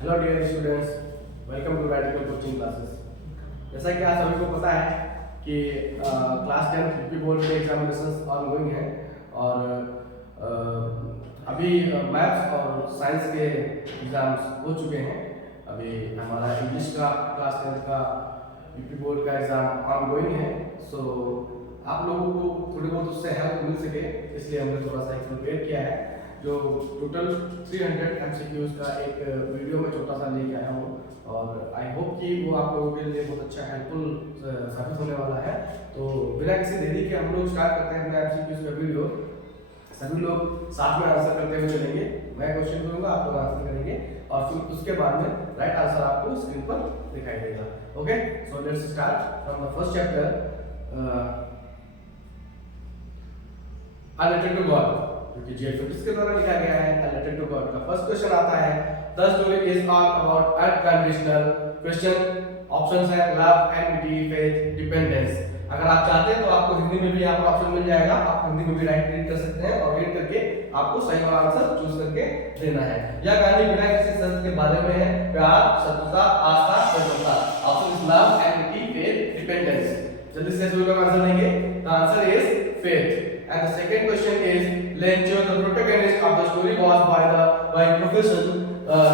Hello dear students, welcome to radical coaching classes. जैसा कि आप सभी को पता है कि क्लास 10 यूपी बोर्ड के एग्जामिनेशन ऑनगोइंग है और अभी मैथ्स और साइंस के एग्जाम्स हो चुके हैं। अभी हमारा इंग्लिश का क्लास 10 का यूपी बोर्ड का एग्जाम ऑनगोइंग है। सो आप लोगों को थोड़ी बहुत उससे हेल्प मिल सके इसलिए हमने थोड़ा सा एक प्रिपेयर किया है, जो टोटल 300 MCQs का एक वीडियो में छोटा सा लेके आया हूँ और आई होप कि वो आप लोगों के लिए बहुत अच्छा हेल्पफुल साबित होने वाला है। तो बिना किसी देरी के हम लोग स्टार्ट करते हैं अपना MCQs का वीडियो। सभी लोग साथ में आंसर करते हुए चलेंगे। मैं क्वेश्चन करूंगा, आप लोग आंसर करेंगे और फिर उसके बाद में राइट आंसर आपको स्क्रीन पर दिखाई देगा। Okay, so let's start from the first chapter A letter to God, क्योंकि J50 के द्वारा लिखा गया है A letter to God का फर्स्ट क्वेश्चन आता है The story is all about unconditional question. Options है लव, एनमिटी, फेथ, डिपेंडेंस। अगर आप चाहते हैं तो आपको हिंदी में भी यहाँ पर ऑप्शन मिल जाएगा, आप हिंदी में भी राइट रीड कर सकते हैं और रीड करके आपको सही वाला आंसर चूज करके देना है। यह कहानी बिना किसी शर्त के बारे में है, प्यार, शत्रुता, आस्था, निर्भरता। Option is love, enmity, faith, dependence. जल्दी से सभी लोग आंसर देंगे। The answer is faith. And the second question is Lencho, the protagonist of the story, was by profession.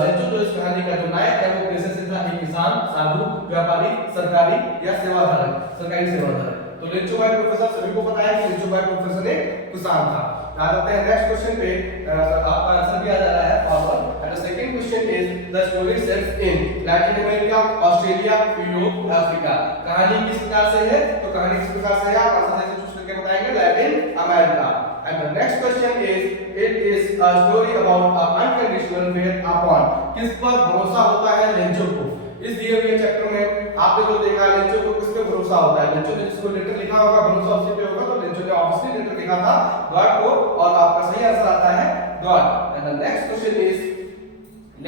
Lencho जो इस कहानी का जो नायक है वो पेशे से था एक किसान, साधु, व्यापारी, सरकारी या सेवाधारक, सरकारी सेवाधारक। तो लेंचो बाय प्रोफेसर सभी को पता है कि लेंचो बाय प्रोफेसर एक किसान था। आ जाते हैं नेक्स्ट क्वेश्चन पे। आपका आंसर भी आ जा रहा है forward. And the second question is the story sets in Latin America, Australia, Europe, Africa. कहानी किस प्रकार से है? तो कहानी किस प्रकार से है आप आंसर से चूज करके बताएंगे Latin America. And the next question is, it is a story about a unconditional faith upon। किस पर भरोसा होता है लेंचो को? इस दिए हुए चैप्टर में आपने जो देखा लेंचो को किस पे भरोसा होता है? लेंचो ने जिसको लेटर लिखा होगा भरोसा उसी पे होगा, तो लेंचो ने ऑब्वियसली लेटर लिखा था गॉड को और आपका सही आंसर आता है God. And the next question is,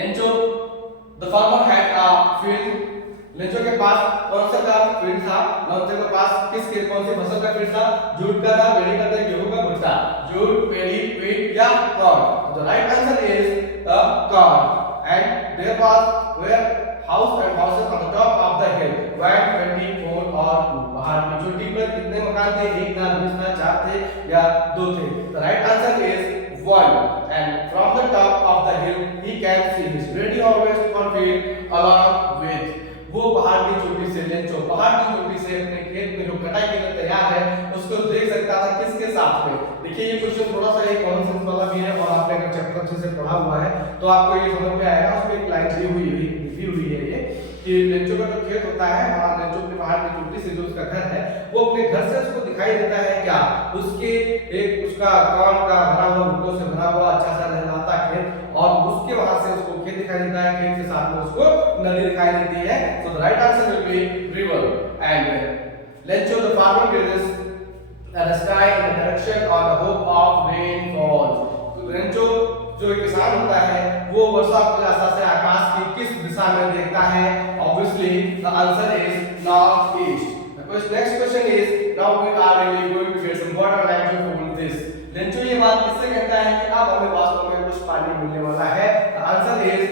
Lencho the farmer had a field। Lencho के पास कौन सा का फील्ड था? लेंचो के पास कौन सी फसल का फील्ड था? जूट का था, पेड़ी का था, गेहूं का, भुट्टा। जूट, पेड़ी, व्हीट या corn? The right answer is corn. And there was where house and houses on the top of the hill where 24 और 2। पहाड़ की चोटी पर कितने मकान थे? एक था, दो था, चार थे या दो थे? The right answer is 1। And from the top of the hill he can see his ready harvest for field along with. वो पहाड़ की चोटी से लेंचो पहाड़ की चोटी से अपने खेत में जो कटाई के लिए तैयार है उसको देख सकता था किसके साथ में। देखिए ये क्वेश्चन थोड़ा सा एक कॉमन सेंस वाला भी है और आपने अगर चैप्टर अच्छे से पढ़ा हुआ है तो आपको ये समझ में आएगा। उसमें एक लाइन दी हुई है ये कि लेंचो का जो खेत होता है वहां लेंचो के पहाड़ की चोटी से जो उसका घर है वो अपने घर से उसको दिखाई देता है क्या? उसके एक उसका कॉर्न का भरा हुआ, भुट्टों से भरा हुआ अच्छा सा लहलहाता खेत और उसके वहां से उसको खेत दिखाई देता है, खेत के साथ में उसको नदी दिखाई देती है। So the right answer will B river. And Lencho the farmer gazes at the sky in the direction or the hope of rainfall। तो लेंचो जो किसान होता है वो वर्षा की आशा से आकाश की किस दिशा में देखता है? Obviously the answer is north east. The next question is now we are really going to get some water like to form this. Lencho ये बात किससे कहता है कि अब हमें वास्तव में कुछ पानी मिलने वाला है? The answer is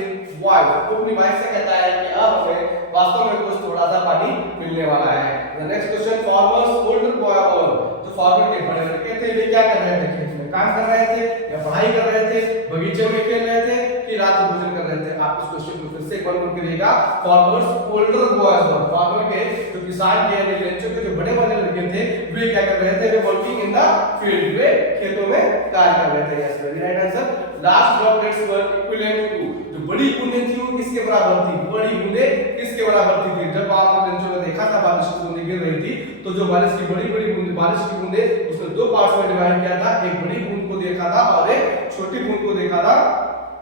wife. वो अपनी वाइफ से कहता है कि अब हमें वास्तव में कुछ थोड़ा सा पानी मिलने वाला है। The next question, farmers older boy और जो फार्मर के बड़े लड़के थे वे क्या कर रहे थे? खेत में काम कर रहे थे या पढ़ाई कर रहे थे, बगीचे में खेल रहे थे कि रात को भोजन कर रहे थे? आप इस क्वेश्चन को फिर से एक बार नोट करिएगा। फार्मर्स ओल्डर बॉयज और फार्मर के जो किसान के यानी लेंचो के जो बड़े वाले लड़के थे वे क्या कर रहे थे? वे वर्किंग इन द फील्ड, वे खेतों में कार्य कर रहे थे। Yes, very right answer. Last droplets were equivalent to. जो बड़ी बूंदें थी वो किसके बराबर थी? बड़ी बूंदें किसके बराबर थी? जब आपने लेंचो ने देखा था बारिश की बूंदें गिर रही थी तो जो बारिश की बड़ी बूंदें, बारिश की बूंदें उसने दो पार्ट्स में डिवाइड किया था। एक बड़ी बूंद को देखा था और एक छोटी बूंद को देखा था।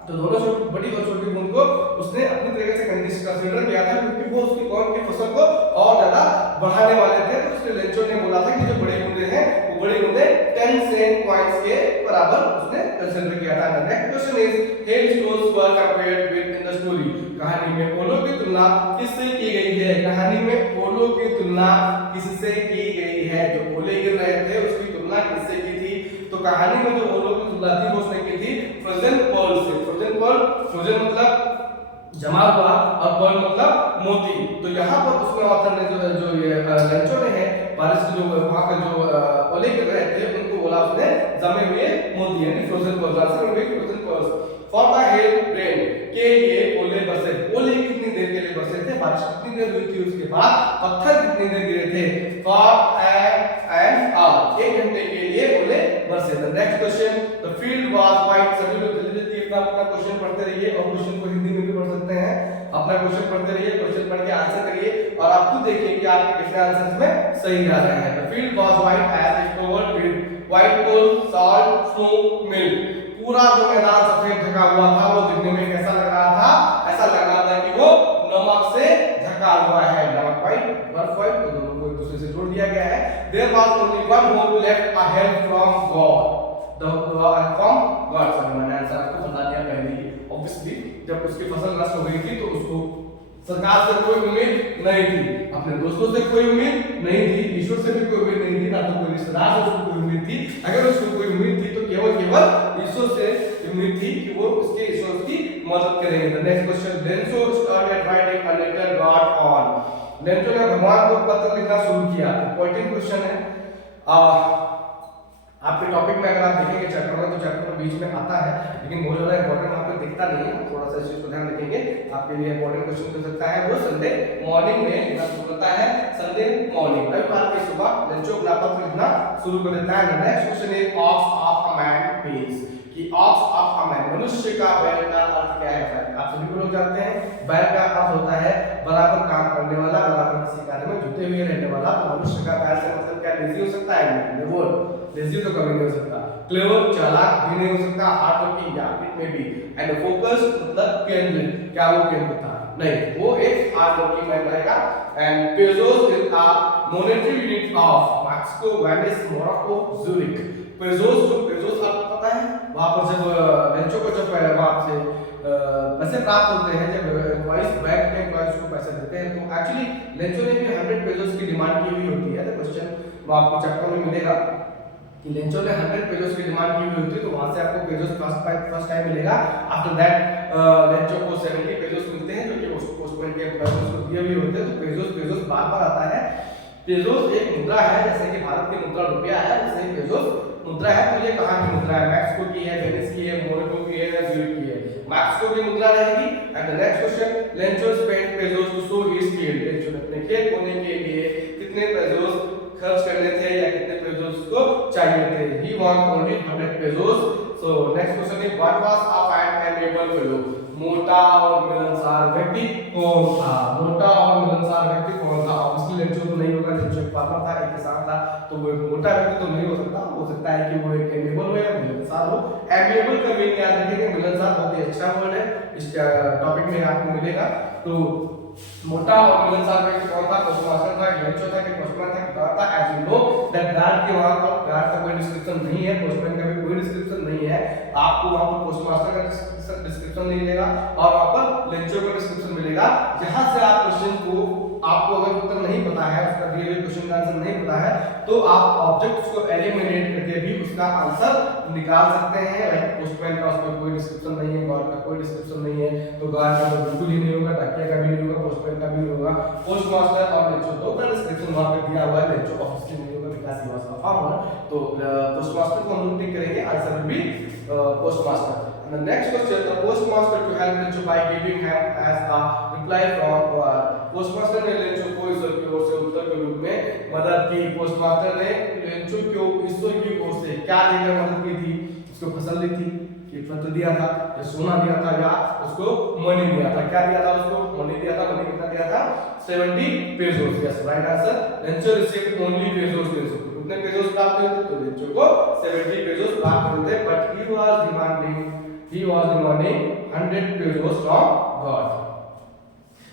तो दोनों बड़ी और छोटी बूंद को उसने अपनी तरीके से कंसीडर किया था क्योंकि वो उसकी कौन की फसल को और ज्यादा बढ़ाने वाले थे। तो उसने लेंचो ने बोला था कि जो बड़ी बूंदें हैं वो बड़ी बूंदें 10 सेंट पॉइंट्स के बराबर उसने कंसीडर किया था। Next question is hail stones were compared with in the story. कहानी में पोलो की तुलना किससे की गई है? कहानी में पोलो की तुलना किससे की गई है? जो ओले गिर रहे थे उसकी तुलना किससे की थी? तो कहानी में जो ओलो की तुलना थी वो उसने की थी फ्रोजन पर्ल से। फ्रोजन पर्ल, फ्रोजन मतलब जमा हुआ और पर्ल मतलब मोती। तो यहाँ पर उसमें ऑथर ने जो ये लेंचो ने है बारिश के जो वहाँ का जो ओले गिर रहे थे उनको बोला उसने जमे हुए मोती यानी frozen pearls frozen pearls for the hell rain के ये ओले बरसे। ओले कितनी देर के लिए बरसे थे, बारिश कितनी देर हुई थी, उसके बाद पत्थर कितनी देर गिरे थे, फॉर एन आवर 1 घंटे के लिए ओले बरसे। The next question, the field was white. सभी लोग जल्दी जल्दी अपना क्वेश्चन पढ़ते रहिए और क्वेश्चन को हिंदी में भी पढ़ सकते हैं। अपना क्वेश्चन पढ़ते रहिए, क्वेश्चन पढ़ के आंसर करिए और आप खुद देखिए कि आपके कितने आंसर्स में सही आ रहे हैं। The field was white as it covered with white coal salt snow milk. पूरा जो मैदान सफेद ढका हुआ था वो दिखने में कैसा लग रहा था, ऐसा लग रहा था कि वो नमक से ढका हुआ है। नमक व्हाइट, बर्फ व्हाइट, तो दोनों को एक दूसरे से जोड़ दिया गया है। There was only one hope left a help from God. From God. Sir मैंने आंसर आपको बता दिया पहले ही। ऑब्वियसली जब उसकी फसल नष्ट हो गई थी तो उसको सरकार से कोई उम्मीद नहीं थी, अपने दोस्तों से कोई उम्मीद नहीं थी, ईश्वर से भी कोई उम्मीद नहीं थी, ना तो कोई रिश्तेदार से उसको कोई उम्मीद थी। अगर उसको कोई उम्मीद थी तो केवल ईश्वर से उम्मीद थी कि वो उसके ईश्वर की मदद करेंगे। The next question, Lencho started writing a letter God on. Lencho ने भगवान को पत्र लिखना शुरू किया। इंपॉर्टेंट क्वेश्चन है। आपके टॉपिक में अगर आप देखेंगे चैप्टर में तो चैप्टर में बीच में आता है, लेकिन बहुत ज्यादा इंपॉर्टेंट आपको दिखता नहीं है। थोड़ा सा इस चीज को ध्यान रखेंगे, आपके लिए इंपॉर्टेंट क्वेश्चन हो सकता है। वो संडे मॉर्निंग में लिखना शुरू करता है। संडे मॉर्निंग रविवार की सुबह लेंचो अपना पत्र लिखना शुरू कर देता है। Next question is ox of a man means कि ऑक्स ऑफ अ मैन मनुष्य का बैल का अर्थ क्या है। आप सभी लोग जानते हैं बैल का अर्थ होता है बराबर काम करने वाला, बराबर किसी कार्य में जुटे हुए रहने वाला। तो मनुष्य का बैल से मतलब क्या, लेजी हो सकता है, वो लेजी तो कभी नहीं हो सकता, क्लेवर चालाक भी नहीं हो सकता, हार्ड वर्किंग या इट में भी, एंड फोकस मतलब केंद्रित, क्या वो केंद्रित था, नहीं, वो एक हार्ड वर्किंग मैन रहेगा। And pesos is a monetary unit of Mexico, Venice, Morocco, ज़ुरिक। Pesos आपको पता है वहां पर जब लेंचो को जब वहां से पैसे प्राप्त होते हैं, जब एम्प्लॉइज बैंक के एम्प्लॉइज को पैसे देते हैं, तो एक्चुअली लेंचो ने भी 100 पेसोस की डिमांड की हुई होती है। तो क्वेश्चन वो आपको चैप्टर में मिलेगा कि लेंचो ने 100 पेसोस की डिमांड की हुई होती है, तो वहां से आपको पेसोस फर्स्ट टाइम मिलेगा। आफ्टर दैट लेंचो को 70 पेसोस मिलते हैं जो कि पोस्टमैन के एम्प्लॉइज को दिए हुए होते हैं। तो पेसोस बार-बार आता है। पेसोस एक मुद्रा है, जैसे कि भारत की मुद्रा रुपया है, वैसे ही पेसोस मुद्रा है। तो ये कहां की मुद्रा है, मैक्सिको की है, वेनिस की है, मोरक्को की है या ज़ुरिक की है। मैक्सिको की मुद्रा रहेगी। And the next question, Lencho spend pesos to show his skill. Lencho ने अपने खेल होने के लिए कितने पेसोस खर्च करने थे या कितने पेसोस को चाहिए थे। He want only 100 pesos. So next question is what was a fine and able fellow. मोटा और मिलनसार व्यक्ति कौन था, मोटा और मिलनसार व्यक्ति कौन था। ऑब्वियसली लेंचो तो नहीं होगा, लेंचो एक फार्मर था, एक किसान था, तो वो एक मोटा व्यक्ति तो नहीं हो सकता है कि वो एक एमेबल हो या मिलनसार हो। एमेबल का मीनिंग याद रखिए, मिलनसार बहुत ही अच्छा वर्ड है, इस टॉपिक में आपको मिलेगा। तो मोटा और मिलनसार व्यक्ति कौन था, पोस्टमास्टर था, लेंचो था कि पोस्टमैन था कि गार्ड था। As you know that guard के वहां पर गार्ड का कोई डिस्क्रिप्शन नहीं है, पोस्टमैन का भी कोई डिस्क्रिप्शन नहीं है। आपको वहां पर पोस्टमास्टर का डिस्क्रिप्शन नहीं मिलेगा और वहां पर लेंचो का डिस्क्रिप्शन मिलेगा। जहां से आप क्वेश्चन को, आपको अगर उत्तर नहीं पता है, उसका दिए हुए क्वेश्चन का आंसर नहीं पता है, तो आप ऑब्जेक्ट्स को एलिमिनेट करके भी उसका आंसर निकाल सकते हैं। लाइक पोस्टमैन का उसमें कोई डिस्क्रिप्शन नहीं है, गार्ड का कोई डिस्क्रिप्शन नहीं है, तो गार्ड का तो बिल्कुल ही नहीं होगा, डाकिया का भी नहीं होगा, पोस्टमैन का भी नहीं होगा। पोस्टमास्टर और लेंचो दो का डिस्क्रिप्शन वहां पे दिया हुआ है, लेंचो ऑब्वियसली नहीं होगा because he was a farmer. तो पोस्टमास्टर को हम लोग टिक करेंगे, answer will B postmaster. The next question, the postmaster to help Lencho by giving him as a reply from postmaster ने लेंचो को ईश्वर की ओर से उत्तर के रूप में मदद की। पोस्टमास्टर ने लेंचो को ईश्वर की ओर से क्या देकर मदद की थी, उसको फसल दी थी, कि पत्र दिया था या सोना दिया था या उसको मनी दिया था। क्या दिया था, उसको मनी दिया था। मनी कितना दिया था, 70 pesos. Yes right answer. Lencho received only pesos. कितने पेसोस प्राप्त हुए थे, तो लेंचो को 70 पेसोस प्राप्त हुए थे, but he was demanding 100 pesos from God.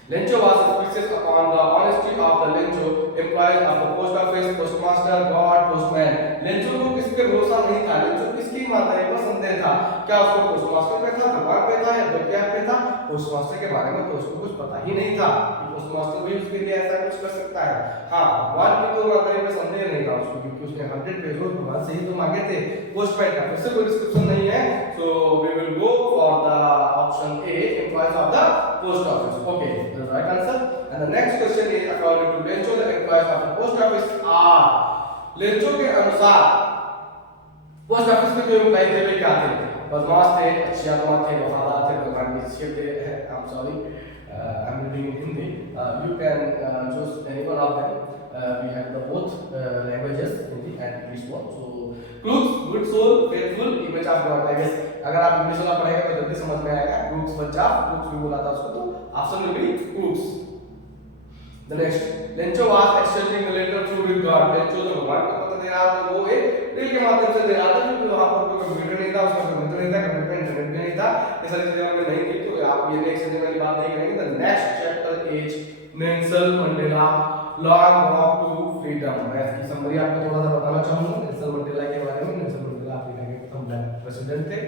Lencho was suspicious upon the honesty of the Lencho employees of the post office, postmaster, God, postman. Lencho को किस पे भरोसा नहीं था, लेंचो किसकी माता पर संदेह था। क्या उसको पोस्टमास्टर पे था, भगवान पे था या डॉक्टर पे था। पोस्टमास्टर के बारे में तो उसको कुछ पता ही नहीं था कि पोस्टमास्टर भी उसके लिए ऐसा कुछ कर सकता है। हाँ, भगवान की तो माता पे संदेह नहीं था उसको, क्योंकि उसने 100 पेसोस भगवान से ही तो मांगे थे। पोस्टमैन का फिर से कोई डिस्क्रिप्शन नहीं है, so we will go for the option A, employees of of the post office. Okay, the right answer. And the next question is according to Lencho, the employees of the post office are. Lencho के अनुसार post office में जो employ थे वे क्या थे? बदमाश थे, अच्छे आत्मा थे, वफादार थे, भगवान थे। I'm sorry, I'm reading in Hindi. You can choose any one of them. We have the both languages, Hindi and English one. So crooks, good soul, faithful, image of God. I guess अगर आप English वाला पढ़ेंगे तो जल्दी समझ में आएगा। crooks बच्चा, crooks भी बोला था उसको, तो ऑप्शन में भी crooks. The next, Lencho was exchanging the letter through with God. Lencho जो भगवान को पत्र दे रहा था वो एक दिल के माध्यम से दे रहा था, क्योंकि वहाँ पर कोई कंप्यूटर नहीं था, उसका कंप्यूटर नहीं था, कंप्यूटर इंटरनेट भी नहीं था, ये सारी चीजें हमें नहीं थी, तो आप ये नेक्स्ट सेशन वाली बात नहीं करेंगे। The next chapter is Nelson Mandela Long Walk to Freedom. मैं इसकी समरी आपको थोड़ा सा बताना चाहूँगा नेल्सन मंडेला के बारे में। नेल्सन मंडेला अफ्रीका के प्रथम ब्लैक प्रेसिडेंट थे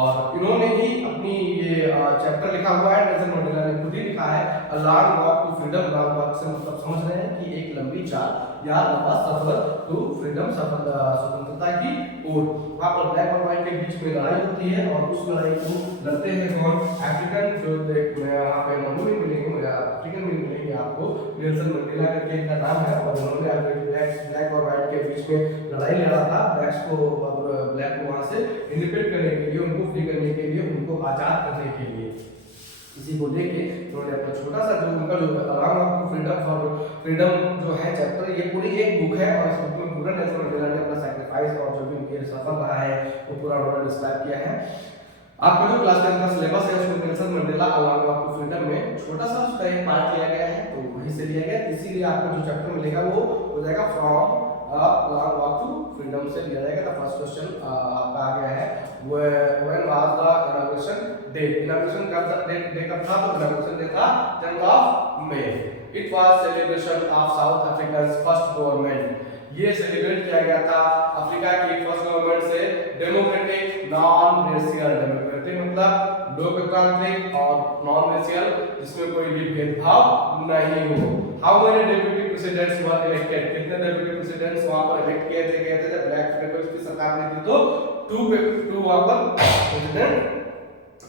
और इन्होंने ही अपनी ये चैप्टर लिखा हुआ है, नेल्सन मंडेला ने खुद ही लिखा है, a long walk to freedom. Long walk से मतलब समझ रहे हैं कि एक लंबी चाल या लंबा सफर टू फ्रीडम, स्वतंत्रता की ओर। वहाँ पर ब्लैक और व्हाइट के बीच में लड़ाई होती है और उस लड़ाई को लड़ते हैं कौन? अफ्रीकन, जो यहाँ पे मनु भी मिलेंगे, अफ्रीकन भी मिलेंगे आपको, नेल्सन मंडेला करके इनका नाम है, और उन्होंने ब्लैक और व्हाइट के बीच में लड़ाई लड़ा था। ब्लैक को वहाँ से इंडिपेंडेंट करने के लिए, उनको फ्री करने के लिए, उनको आजाद करने के लिए। इसी को लेके उन्होंने अपना छोटा सा जो उनका जो long walk to freedom for freedom जो है चैप्टर, ये पूरी एक बुक है और इस बुक में पूरा नेल्सन मंडेला ने अपना सैक्रिफाइस और जो भी उनके सफर रहा है वो पूरा उन्होंने डिस्क्राइब किया है। आपका जो क्लास 10 का सिलेबस है उसमें Nelson Mandela long walk to freedom में छोटा सा उसका एक पार्ट लिया गया है, तो वहीं से लिया गया, इसीलिए आपको जो चैप्टर मिलेगा वो हो जाएगा from long walk to freedom से लिया जाएगा। तो फर्स्ट क्वेश्चन आपका आ गया है, when was the inauguration day? Inauguration day कब था? तो इनॉग्रेशन डे था 10th of May. It was celebration of South Africa's first government. ये सेलिब्रेट किया गया था अफ्रीका की फर्स्ट गवर्नमेंट से डेमोक्रेटिक नॉन रेशियल। डेमोक्रेटिक मतलब लोकतांत्रिक और नॉन रेशियल, जिसमें कोई भी भेदभाव नहीं हो। How many deputy presidents were elected? कितने डेप्यूटी प्रेसिडेंट्स वहां पर इलेक्ट किए थे? जब ब्लैक पीपल्स की सरकार ने थी तो टू वहां पर प्रेसिडेंट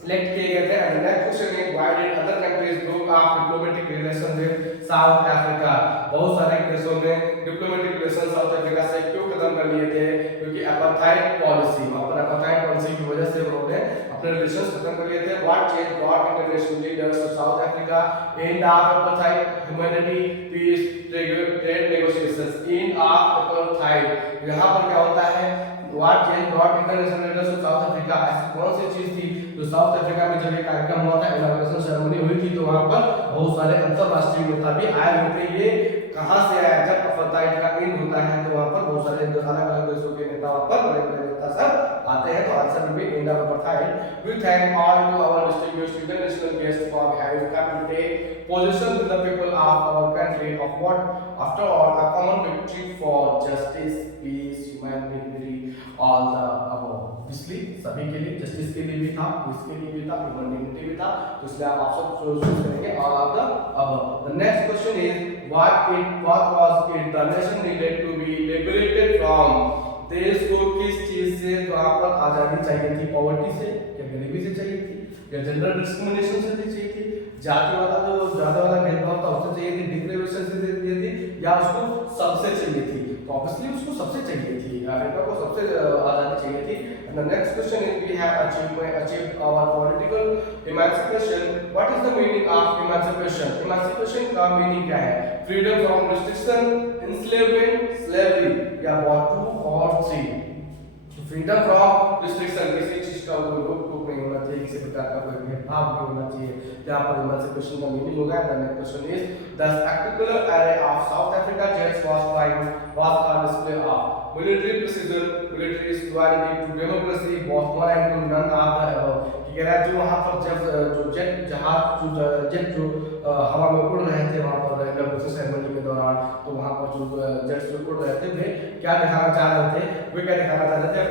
इलेक्ट किए गए थे। And next question is why did other countries broke of diplomatic relation with south Africa? बहुत सारे देशों ने डिप्लोमेटिक रिलेशन साउथ अफ्रीका से क्यों खत्म कर लिए थे? क्योंकि अपार्थाइड पॉलिसी, वहां पर अपार्थाइड पॉलिसी की वजह से उन्होंने अपने रिलेशंस खत्म कर लिए थे। What change brought international leaders to South Africa? End of apartheid, humanity, peace, trade negotiations. End of apartheid, यहां पर क्या होता है? What change brought international leaders to South Africa? ऐसी कौन सी चीज थी जो साउथ अफ्रीका में जब ये कार्यक्रम हुआ था, इनॉग्रेशन सेरेमनी हुई थी, तो वहां पर बहुत सारे अंतरराष्ट्रीय नेता भी आए हुए थे। ये कहां से आया? जब अपार्थाइड का एंड होता है तो वहां पर बहुत सारे अलग-अलग देशों के नेता वहां पर बड़े-बड़े नेता सब आते हैं, तो answer will be end of apartheid. We thank all to our distinguished international guest for having come to take position with the people of our country of what after all a common victory for justice, peace, humanity, all the above. इसलिए सभी के लिए, justice के लिए भी था, piece के लिए भी था, ह्यूमैनिटी भी था, तो इसलिए आप ऑप्शन चूज करेंगे all of the above. The next question is what was it the nation needed to be liberated from? देश को किस चीज से वहां पर आजादी चाहिए थी? पॉवर्टी से, क्या गरीबी से चाहिए थी, या जेंडर डिस्क्रिमिनेशन से चाहिए थी, जाति वाला भेदभाव था उससे चाहिए थी, डिप्रिवेशन से चाहिए थी, या उसको सबसे चाहिए थी? तो ऑब्वियसली उसको सबसे चाहिए थी, अफ्रीका को सबसे आजादी चाहिए थी। And the next question is we have achieved our political emancipation. What is the meaning of emancipation? Emancipation का मीनिंग क्या है? Freedom from restriction, enslavement, slavery, या बोथ टू और थ्री? फ्रीडम फ्रॉम रिस्ट्रिक्शन, किसी चीज का कोई रोक टोक नहीं होना चाहिए, किसी प्रकार का कोई भेदभाव नहीं होना चाहिए, यहाँ पर इमेंसिपेशन का मीनिंग होगा। The next question is the spectacular array of South Africa jets was a display of military precision, military superiority to democracy, both one and to none of the above। कह रहा है जो वहाँ पर जब जो जेट जो हवा में उड़ रहे थे वहाँ पर इनॉग्रेशन सेरेमनी के दौरान, तो वहाँ पर जो जेट्स जो उड़ रहे थे वे क्या दिखाना चाह रहे थे? वे क्या दिखाना चाह रहे थे?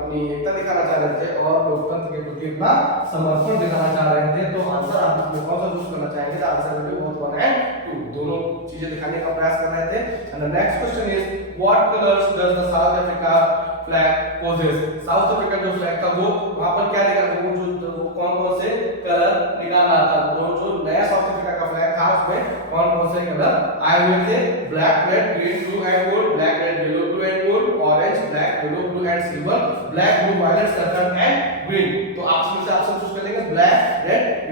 अपनी एकता दिखाना चाह रहे थे और लोकतंत्र के प्रति अपना समर्पण दिखाना चाह रहे थे। तो आंसर आप इसमें कौन सा चूज करना चाहेंगे? तो answer will B both 1 and 2, दोनों चीजें दिखाने का प्रयास कर रहे थे। And the next question is what colours does the South Africa flag possess? South Africa जो फ्लैग था वो वहां पर क्या दिखा? वो कौन कौन से कलर निकाल रहा था?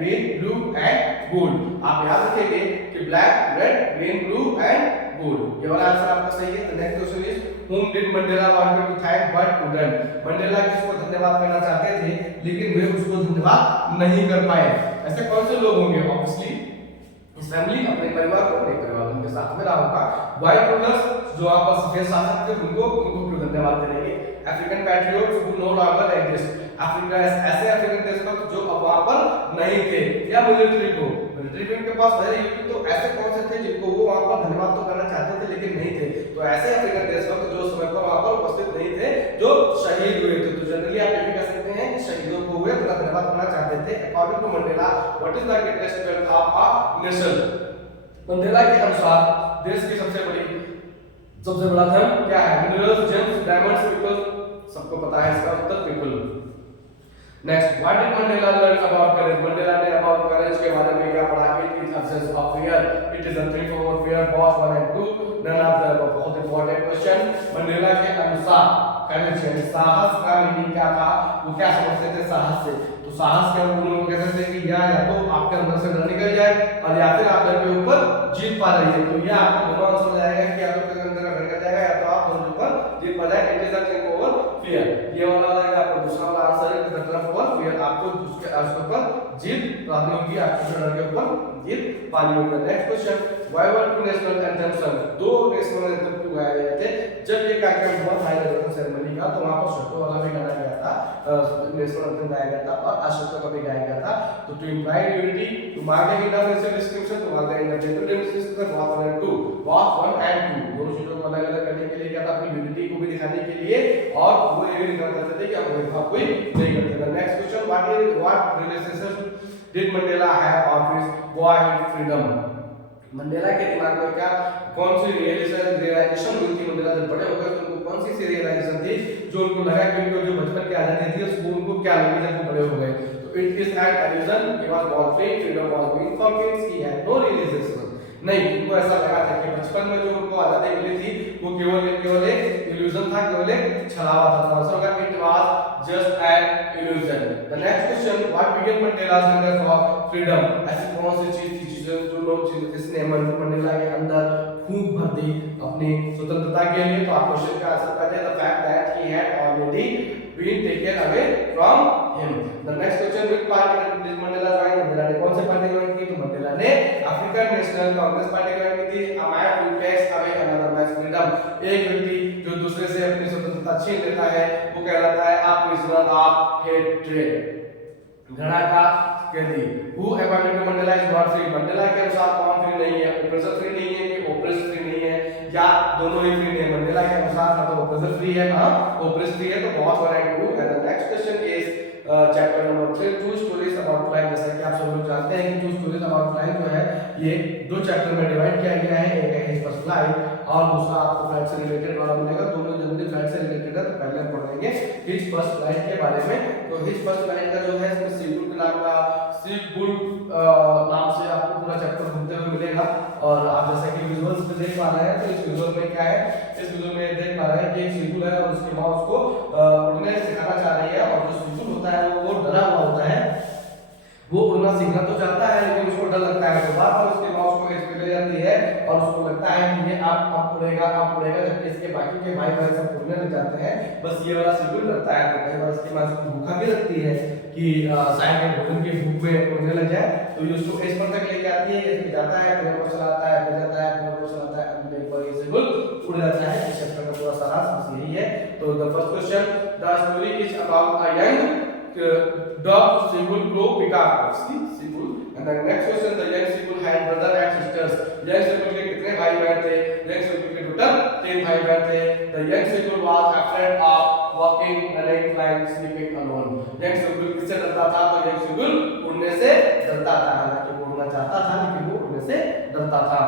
Green, blue and gold. आप याद रखेंगे कि black, red, green, blue and gold. ये वाला आंसर आपका सही है। The next question is whom did Mandela wanted to thank but couldn't? Mandela किसको धन्यवाद करना चाहते थे लेकिन वे उसको धन्यवाद नहीं कर पाए? ऐसे कौन से लोग होंगे? ऑब्वियसली इस फैमिली, अपने परिवार को, अपने परिवार उनके साथ में रहा होगा। व्हाइट रूलर्स जो आपस सफेद शासक थे उनको क्यों धन्यवाद करेंगे? African patriots who know longer exist, Africa ऐसे अफ्रीकन देशभक्त जो अब वहां पर नहीं थे, या मिलिट्री को, मिलिट्री भी उनके पास रहे तो ऐसे कौन से थे जिनको वो वहां पर धन्यवाद तो करना चाहते थे लेकिन नहीं थे? तो ऐसे अफ्रीकन देशभक्त जो समय पर वहां पर उपस्थित नहीं थे, जो शहीद हुए थे। तो जनरली आप ये भी कह सकते हैं कि शहीदों को हुए अपना धन्यवाद करना चाहते थे। According to Mandela what is the greatest wealth of a nation? Mandela के अनुसार देश की सबसे बड़ा धन क्या है? Minerals, gems, diamonds, people. सबको पता है इसका उत्तर people. Next, what did Mandela learn about courage? Mandela ने अबाउट करेज के बारे में क्या पढ़ा? It is absence of fear, it is a थ्री फॉर्म of fear, both 1 and 2, none of the above. बहुत इंपॉर्टेंट क्वेश्चन। मंडेला के अनुसार करेज यानी साहस का मीनिंग क्या था? वो क्या समझते थे साहस से? तो साहस के हम लोग कहते थे कि या तो आपके अंदर से डर निकल जाए और या फिर आप डर के ऊपर जीत पा रही है। तो ये आपको दोनों आंसर जाएगा कि या तो आपके अंदर डर निकल जाएगा या तो आप डर के ऊपर जीत पा जाए। It is a thing over fear. ये वाला हो जाएगा आपका दूसरा वाला आंसर है कि द टर्म ओवर फियर, आपको उसके ऊपर जीत पानी होगी, आपको डर के ऊपर जीत पानी होगी। Next question, why were two national anthems sung? दो नेशनल एंथम क्यों गाए गए थे? जब ये कार्यक्रम हुआ था इनॉग्रेशन सेरेमनी का तो वहां पर शर्तों वाला भी गाया गया था, नेशनल एंथम गाया गया था और अशोका का भी गाया गया था। तो to imply unity, to mark the end of national description, to mark the end of national description, walk 1 and 2, walk 1 and 2 दोनों चीजों को अलग अलग करने के लिए क्या था? अपनी यूनिटी को भी दिखाने के लिए, और वो ये भी दिखाना चाहते थे कि हम भेदभाव कोई नहीं करते। Next question, what relationship did Mandela have of his boyhood freedom? Mandela के दिमाग में क्या कौन सी रियलाइजेशन हुई थी? मंडेला जब बड़े हो गए तो उनको कौन सी रियलाइजेशन थी जो उनको लगा कि उनको जो बचपन की आजादी थी उसको उनको क्या लगी जब वो बड़े हो गए? तो it is an illusion, he was born free, freedom was being for kids, he had no realization। नहीं, उनको ऐसा लगा था कि बचपन में जो उनको आजादी मिली थी वो केवल एक illusion था, केवल एक छलावा था। आंसर होगा it was just an illusion। The next question, what began Mandela's hunger for freedom? ऐसी कौन सी चीज थी जो लोग जिसने मंडेला के अंदर खूब भर दी अपनी स्वतंत्रता के लिए? तो आप क्वेश्चन का आंसर कर the fact that he had already been taken away from him. The next question, which party did Mandela join? Mandela ने कौन सी पार्टी ज्वाइन की? तो मंडेला ने African National Congress party join की थी। A man who takes away another man's freedom, एक व्यक्ति जो दूसरे से अपनी स्वतंत्रता छीन लेता है वो कहलाता है अ प्रिजनर ऑफ हेट्रेड, घृणा का कैदी। Who according to Mandela is not free? Mandela के अनुसार कौन फ्री नहीं है? ओप्रेसर फ्री नहीं है कि ओप्रेस फ्री नहीं है, या दोनों ही फ्री नहीं है? मंडेला के अनुसार ना तो ओप्रेसर फ्री है ना ओप्रेस फ्री है। तो बहुत बड़ा two. And the next question is chapter number 3, two stories about life. जैसा कि आप सब लोग जानते हैं कि टू स्टोरीज अबाउट लाइफ जो है ये दो चैप्टर में डिवाइड किया गया है। एक है हिज फर्स्ट लाइफ और दूसरा आपको फ्लाइट से रिलेटेड वाला मिलेगा। दोनों जल्दी फ्लाइट से रिलेटेड है तो पहले हम पढ़ेंगे हिज फर्स्ट लाइफ के बारे में। तो हिज फर्स्ट लाइफ का जो है इसमें सीबुल के नाम का नाम से आपको पूरा चैप्टर घूमते हुए मिलेगा। और आप जैसा कि विजुअल्स में देख पा रहे हैं तो इस विजुअल में क्या है? इस विजुअल में देख पा रहे हैं कि एक सीबुल है और उसकी माँ उसको उड़ने सिखाना चाह रही है, और जो सीबुल होता है वो डरा हुआ होता है, वो उड़ना सीखना तो चाहता है लेकिन उसको डर लगता है। तो बार बार उसकी माँ उसको एज पे ले जाती है और उसको लगता है कि ये अब उड़ेगा जबकि इसके बाकी के भाई बहन सब उड़ने लग जाते हैं, बस ये वाला सीबुल डरता है। तो कई बार इसकी माँ उसको भूखा भी लगती है कि शायद भोजन की भूख में उड़ने लग जाए, तो ये उसको एज पर तक लेके आती है, एज पे जाता है, फिर ऊपर चलाता है, फिर जाता है, फिर ऊपर चलाता है, अंत में एक बार ये सीबुल उड़ जाता है। इस चैप्टर का पूरा सारांश बस यही है। तो the first question, the story is about a young dog Sibul grow peacock, Sibul, and the next question, the young Sibul had brother and sisters। young Sibul के कितने भाई बहन थे? young Sibul के टोटल 3 भाई बहन थे। the young Sibul was afraid of walking, running, flying, sleeping alone। young Sibul किससे डरता था? तो young Sibul उड़ने से डरता था। हालांकि वो उड़ना चाहता था लेकिन वो उड़ने से डरता था।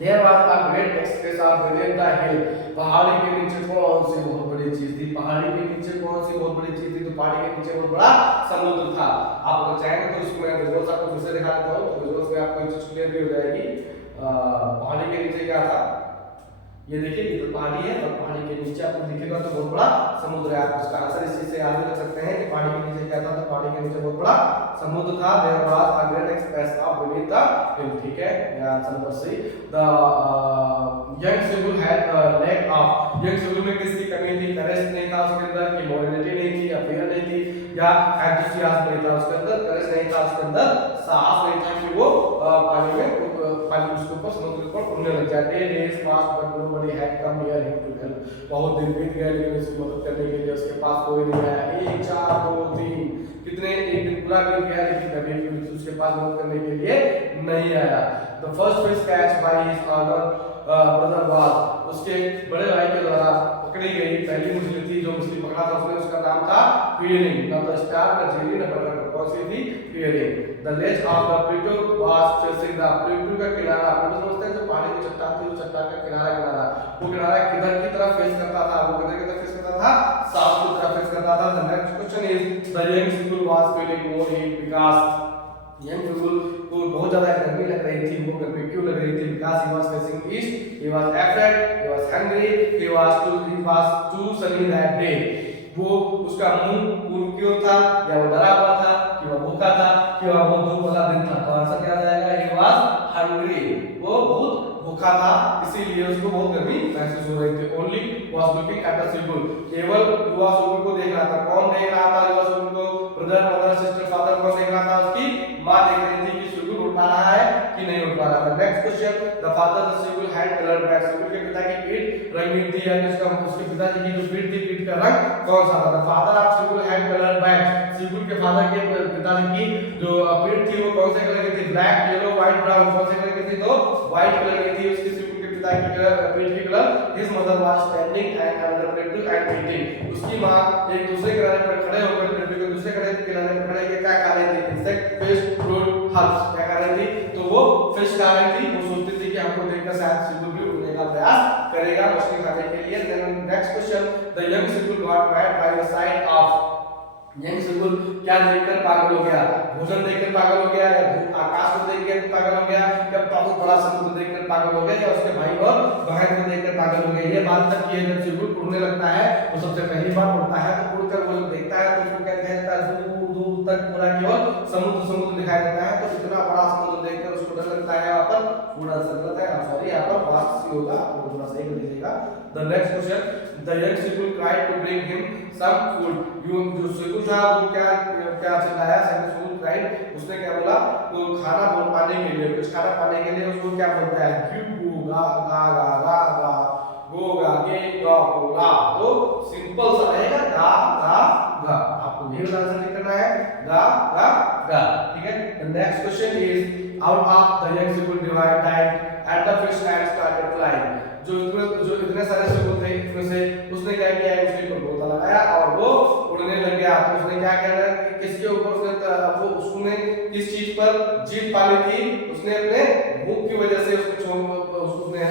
There was a great express of beneath the hill। पहाड़ी के नीचे कौन सी बहुत बड़ी चीज थी? पहाड़ी के नीचे कौन सी बहुत बड़ी चीज थी? तो पहाड़ी के नीचे बहुत बड़ा समुद्र था। आप अगर चाहेंगे तो इसको मैं विजुअल्स आपको फिर से दिखा देता हूँ, तो विजुअल्स में आपको ये चीज क्लियर भी हो जाएगी। पहाड़ी के नीचे क्या था? ये देखिए ये तो पहाड़ी है और पहाड़ी के नीचे आपको दिखेगा तो बहुत बड़ा समुद्र है। आप उसका आंसर इस चीज से याद रख सकते हैं कि पहाड़ी के नीचे क्या था, तो पहाड़ी के नीचे बहुत बड़ा समुद्र था। There was a great expanse of beneath the hill, ठीक है, answer number C. The young seagull had lack of, young seagull में किसकी कमी थी, करेज नहीं था उसके अंदर, कि मॉडर्निटी नहीं थी, या फियर नहीं थी, या एंथुसियाज्म नहीं था उसके अंदर, करेज नहीं था उसके अंदर, साहस नहीं था कि वो पानी में पानी उसके ऊपर समुद्र के ऊपर उड़ने लग जाए। Days pass but nobody had come near him to help, बहुत दिन बीत गए लेकिन उसकी मदद करने के लिए उसके पास कोई नहीं आया। 1 4 2 3 कितने, एक दिन पूरा बीत गया लेकिन कभी उसके पास मदद करने के लिए नहीं आया। The first fish catch by his brother was, उसके बड़े भाई के द्वारा पकड़ी गई पहली मछली थी, जो मछली पकड़ा था उसने, उसका नाम था फीलिंग। ना तो स्टार ना जेली ना बटर, कौन सी थी, feeling. The ledge of the Pluto was facing the, Pluto का किनारा, प्लूटो समझते हैं जो पहाड़ी की चट्टान थी, उस चट्टान का किनारा, वो किनारा किधर की तरफ फेस करता था, वो किधर की तरफ फेस करता था, साउथ की तरफ फेस करता था। The next question is the young seagull was feeling more heat because, young seagull को बहुत ज्यादा गर्मी लग रही थी। वो गर्मी क्यों लग रही थी, because he was facing east, he was afraid, he was hungry, he was too sunny that day. वो उसका मुंह पूर्व की ओर था, या वो डरा हुआ था, कि वह भूखा था, कि वह बहुत धूप वाला दिन था। तो आंसर क्या आ जाएगा, ही वाज हंग्री, वो बहुत भूखा था इसीलिए उसको बहुत गर्मी महसूस हो रही थी। Only was looking at the seagull, केवल युवा सिबुल को देख रहा था। कौन देख रहा था युवा सिबुल को, ब्रदर मदर सिस्टर फादर, कौन देख रहा था, उसकी मां देख रही थी कि सिबुल उठ पा रहा है कि नहीं उठ पा रहा है। Next question, the father the seagull had coloured back, सिबुल के पिता की पीठ रंगीन थी, यानी उसके पिताजी की जो पीठ थी, पीठ का रंग कौन सा था। The father of Sibul had coloured back, सिबुल के फादर के पिताजी की जो पीठ थी वो कौन से कलर की थी, ब्लैक येलो व्हाइट ब्राउन, कौन से कलर की थी, तो व्हाइट कलर की थी उसकी सिबुल के पिता की पीठ की colour. His mother was standing and under प्लेटू and eating, उसकी मां एक दूसरे किनारे पर खड़े होकर प्लेटू के दूसरे किनारे पर खड़े होकर क्या खा रही थी, इंसेक्ट, फिश, फ्रूट, हर्ब्स, क्या खा रही थी, तो वो फिश खा रही थी। वो सोचती थी कि हमको देखकर शायद सिबुल भी उड़ने का प्रयास करेगा मछली खाने के लिए। Then next question, the young Sibul got mad by the side of, young Sibul क्या देखकर पागल हो गया, भोजन देखकर पागल हो गया, या आकाश को देखकर पागल हो गया, या बहुत बड़ा समुद्र देखकर पागल हो गया, या उसके भाई और बहन को देखकर पागल हो गया। ये बात तक कि जब सिबुल उड़ने लगता है वो सबसे पहली बार उड़ता है, तो उड़कर वो जब देखता है तो उसको क्या दिखाई देता है, दूर दूर तक पूरा केवल समुद्र दिखाई देता है। तो इतना बड़ा समुद्र देखकर उसको डर लगता है। यहाँ पर पूरा गलत है, सॉरी यहाँ पर वाक्य सी होगा, आप थोड़ा सही कर लीजिएगा। The next question, the young Sibul tried to bring him some food, जो सिबुल था वो क्या चिल्लाया, सिबुल ट्राइड, उसने क्या बोला, तो खाना पाने के लिए, कुछ खाना पाने के लिए उसको क्या बोलता है, क्यू गा गा गा गा गा गो गा गे गा गो गा, तो सिंपल सा रहेगा गा गा गा, आपको ये आंसर लिखना है गा गा गा, ठीक है। The next question is out of the young Sibul divide diet ate the fish and started flying, जो इतने सारे सिबुल थे इसमें से उसने क्या किया, मछली पर गोता लगाया और वो उड़ने लग गया। तो उसने क्या किया, किसके ऊपर उसने किस चीज पर जीत पा ली थी, उसने अपने भूख की वजह से उसने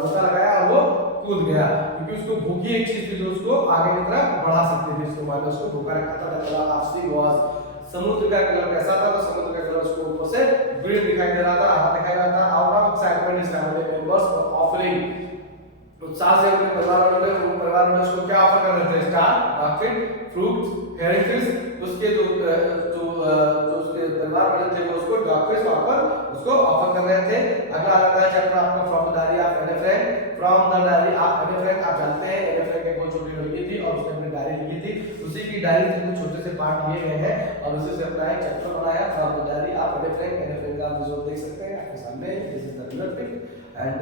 गोता लगाया और वो कूद गया, क्योंकि उसको भूख ही एक चीज थी जो उसको आगे की तरफ बढ़ा सकती थी। उसको मानो उसको भूखा रखा था। कलर ऑफ सी वाज, समुद्र का कलर कैसा था, तो समुद्र का कलर उसको ऊपर से ग्रीन दिखाई दे रहा था, हरा दिखाई दे रहा था। Out of excitement his family members were offering, उत्साह से अपने परिवार वाले उसको क्या ऑफर कर रहे थे, star, puffin, fruits, herring fish, उसके जो उसके परिवार वाले थे वो उसको डॉगफिश उसको ऑफर कर रहे थे। अगला आता है चैप्टर आपका from the diary of Anne friend, from the diary of Anne friend, आप जानते हैं एनी फ्रेंड की कोई छोटी लड़की थी और उसने अपनी डायरी लिखी थी, उसी की डायरी से कुछ छोटे से पार्ट लिए गए हैं और उसी से अपना एक चैप्टर बनाया from the diary of Anne Frank का आप विजुअल देख सकते हैं आपके सामने, this is the real pic. And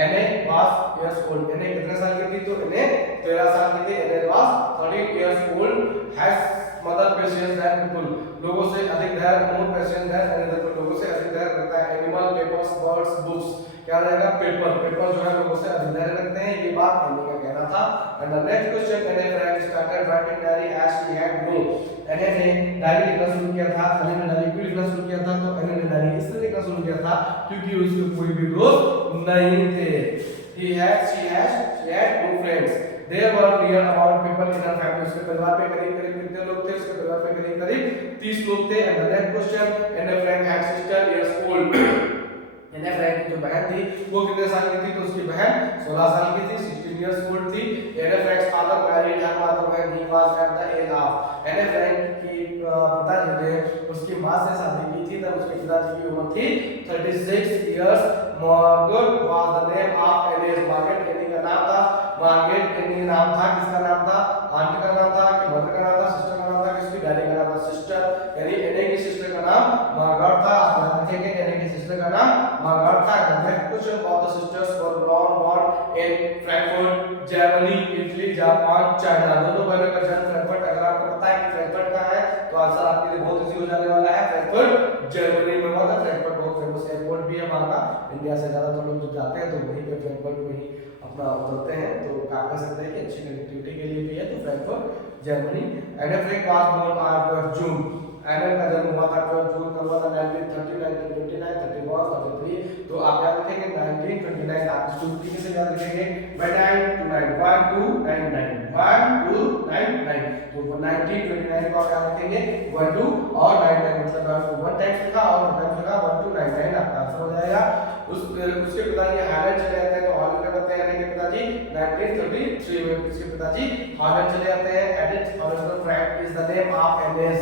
Anne was years old, Anne कितने साल की थी, तो एनए 13 साल की थी। Anne was 13 years old, has mother patience than people, लोगों से अधिक धैर्य, मोर पेशेंस दैन अनदर, लोगों से अधिक धैर्य रखता है। एनिमल, पेपर्स, बर्ड्स, बुक्स, क्या रहेगा, पेपर जो है लोगों से अधिक धैर्य रखते हैं, ये बात एनी का कहना था। And the next question, Anne Frank started writing diary as she had grown, Anne ने डायरी लिखना शुरू किया था, एनए ने डायरी क्यों लिखना शुरू किया था, तो एनए ने डायरी इसलिए लिखना शुरू किया था क्योंकि उसके कोई भी दोस्त नहीं थे। she had good friends, there were near about people in her family, उसके परिवार में करीब कितने लोग थे, उसके परिवार में करीब 30 लोग थे। And the next question, and a friend had sister years old, एने फ्रैंक की जो बहन थी वो कितने साल की थी, तो उसकी बहन 16 साल की थी, 16 इयर्स ओल्ड थी। Anne Frank's father married her mother when he was at the age of, Anne Frank की पिताजी ने उसकी मां से शादी की थी तब उसके पिताजी की उम्र थी 36 years. Margaret was the name of Alice, Margaret Anne का नाम था, मार्गरेट एनी नाम था, किसका नाम था, आंट का नाम था कि मदर का नाम था, सिस्टर का नाम था, किसकी डैडी का नाम था, सिस्टर, यानी एने की सिस्टर का नाम मार्गरेट था। आप याद रखेंगे एने की सिस्टर का नाम मार्गरेट था। कुछ of the sisters were born in Frankfurt, Germany, Italy, Japan, China. दोनों बहनों का जन्म फ्रैंकफर्ट, अगर आपको पता है कि फ्रैंकफर्ट कहां है तो आंसर आपके लिए बहुत इजी हो जाने वाला है, फ्रैंकफर्ट जर्मनी में हुआ था। फ्रैंकफर्ट बहुत फेमस एयरपोर्ट भी है वहां का, इंडिया से ज्यादातर लोग जब जाते हैं तो वहीं पे फ्रैंकफर्ट में ही अपना उतरते हैं, तो आप कह सकते हैं कि अच्छी कनेक्टिविटी के लिए भी है, तो फ्रैंकफर्ट जर्मनी। एने फ्रैंक वाज बोर्न ऑन 12 जून, एने का जन्म हुआ था 12 जून का, हुआ था 1930, 1929, 31, 33। तो आप याद रखेंगे 1929, आप इसको ठीक से याद रखेंगे 1299 1299 तो 1929 को आप याद रखेंगे 12 और 99 मतलब आपको 1 टाइम्स लिखा और 2 टाइम्स लिखा 1299 आपका आंसर हो जाएगा। उसके पिताजी हालैंड चले जाते हैं, तो हॉलैंड में करते हैं एने के पिताजी 1933 में उसके पिताजी हॉलैंड चले जाते हैं। Edith Holland Frank is the name of Alice,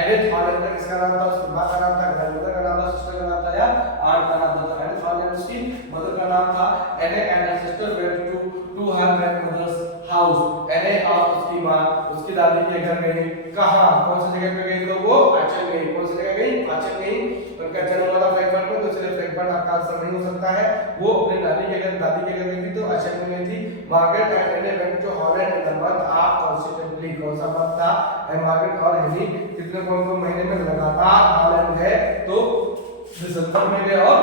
Edith Holland का किसका नाम था, उसकी मां का नाम था, ग्रैंडमदर का नाम था, सिस्टर का नाम था या आंट का नाम था। एडिथ हॉलैंड उसकी मदर का नाम था। Anne and her sister went to her grandmother's house, Anne और उसकी मां उसकी दादी के घर गई। कहां, कौन सी जगह पे गई, तो वो आचन गई। कौन सी जगह गई, आचन गई। उनका जन्म हुआ था फ्रैंकफर्ट में, तो इसलिए फ्रैंकफर्ट आपका आंसर नहीं हो सकता है। वो अपने नानी के घर दादी के घर गई थी, तो आचन में गई थी। Margaret and Anne went to Holland in the month of constantly, कौन सा मंथ था, मार्गरेट और हेनी कितने कौन महीने में लगातार हॉलैंड गए, तो दिसंबर में गए और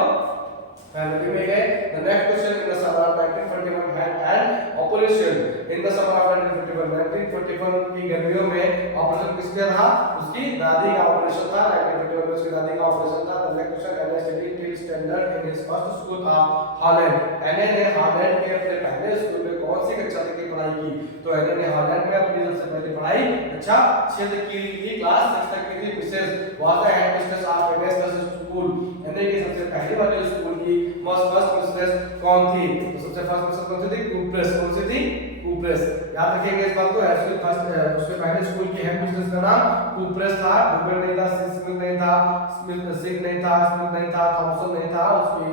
फरवरी में गए। The next question, in the summer of 1941 had an operation, in the summer of 1941 की गर्मियों में ऑपरेशन किसका था, उसकी दादी का ऑपरेशन था। 1941 में उसकी दादी का ऑपरेशन था। द नेक्स्ट क्वेश्चन, एने studied till standard in his first school of Holland, एने ने हॉलैंड के अपने पहले स्कूल में कौन सी कक्षा तक की पढ़ाई की, तो एने ने हॉलैंड में अपनी सबसे पहले पढ़ाई कक्षा 6 तक की थी, क्लास 6 तक की थी। Mrs was the head mistress of acnes school, एने की सबसे पहले वाले स्कूल की फर्स्ट मिस्ट्रेस कौन थी, तो सबसे फर्स्ट मिस्ट्रेस कौन सी थी, कूप्रेस, कौन सी थी, कूप्रेस। याद रखिएगा इस बात को, एक्चुअली फर्स्ट उसके पहले स्कूल की हेड मिस्ट्रेस का नाम कूप्रेस था। डुगर नहीं था, स्मिथ नहीं था, स्मिथ नहीं था, स्मिथ नहीं था, थॉमसन नहीं था। उसकी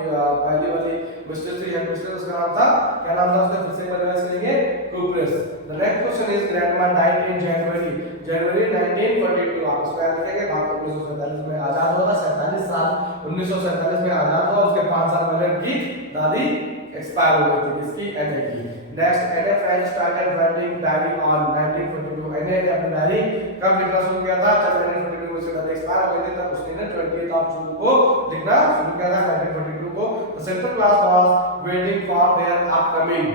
पहली वाली मिस्ट्रेस थी, हेड मिस्ट्रेस, उसका नाम था, क्या नाम था उसका, फिर से रिवाइज करेंगे, कूप्रेस। The next question is grandma died in January 1942, आप इसको याद रखेंगे। भारत 1947 में आजाद हुआ था, 47 साल 1947 में आजाद हुआ। उसके 5 साल पहले उनकी दादी एक्सपायर हो गई थी, किसकी, एने की। नेक्स्ट, एने Frank started writing diary on 1942, एने ने अपनी डायरी कब लिखना शुरू किया था, जब 1942 में उसकी दादी एक्सपायर हो गई थी, तब उसने 20th जून को लिखना शुरू किया था 1942 को। The central class was waiting for their upcoming,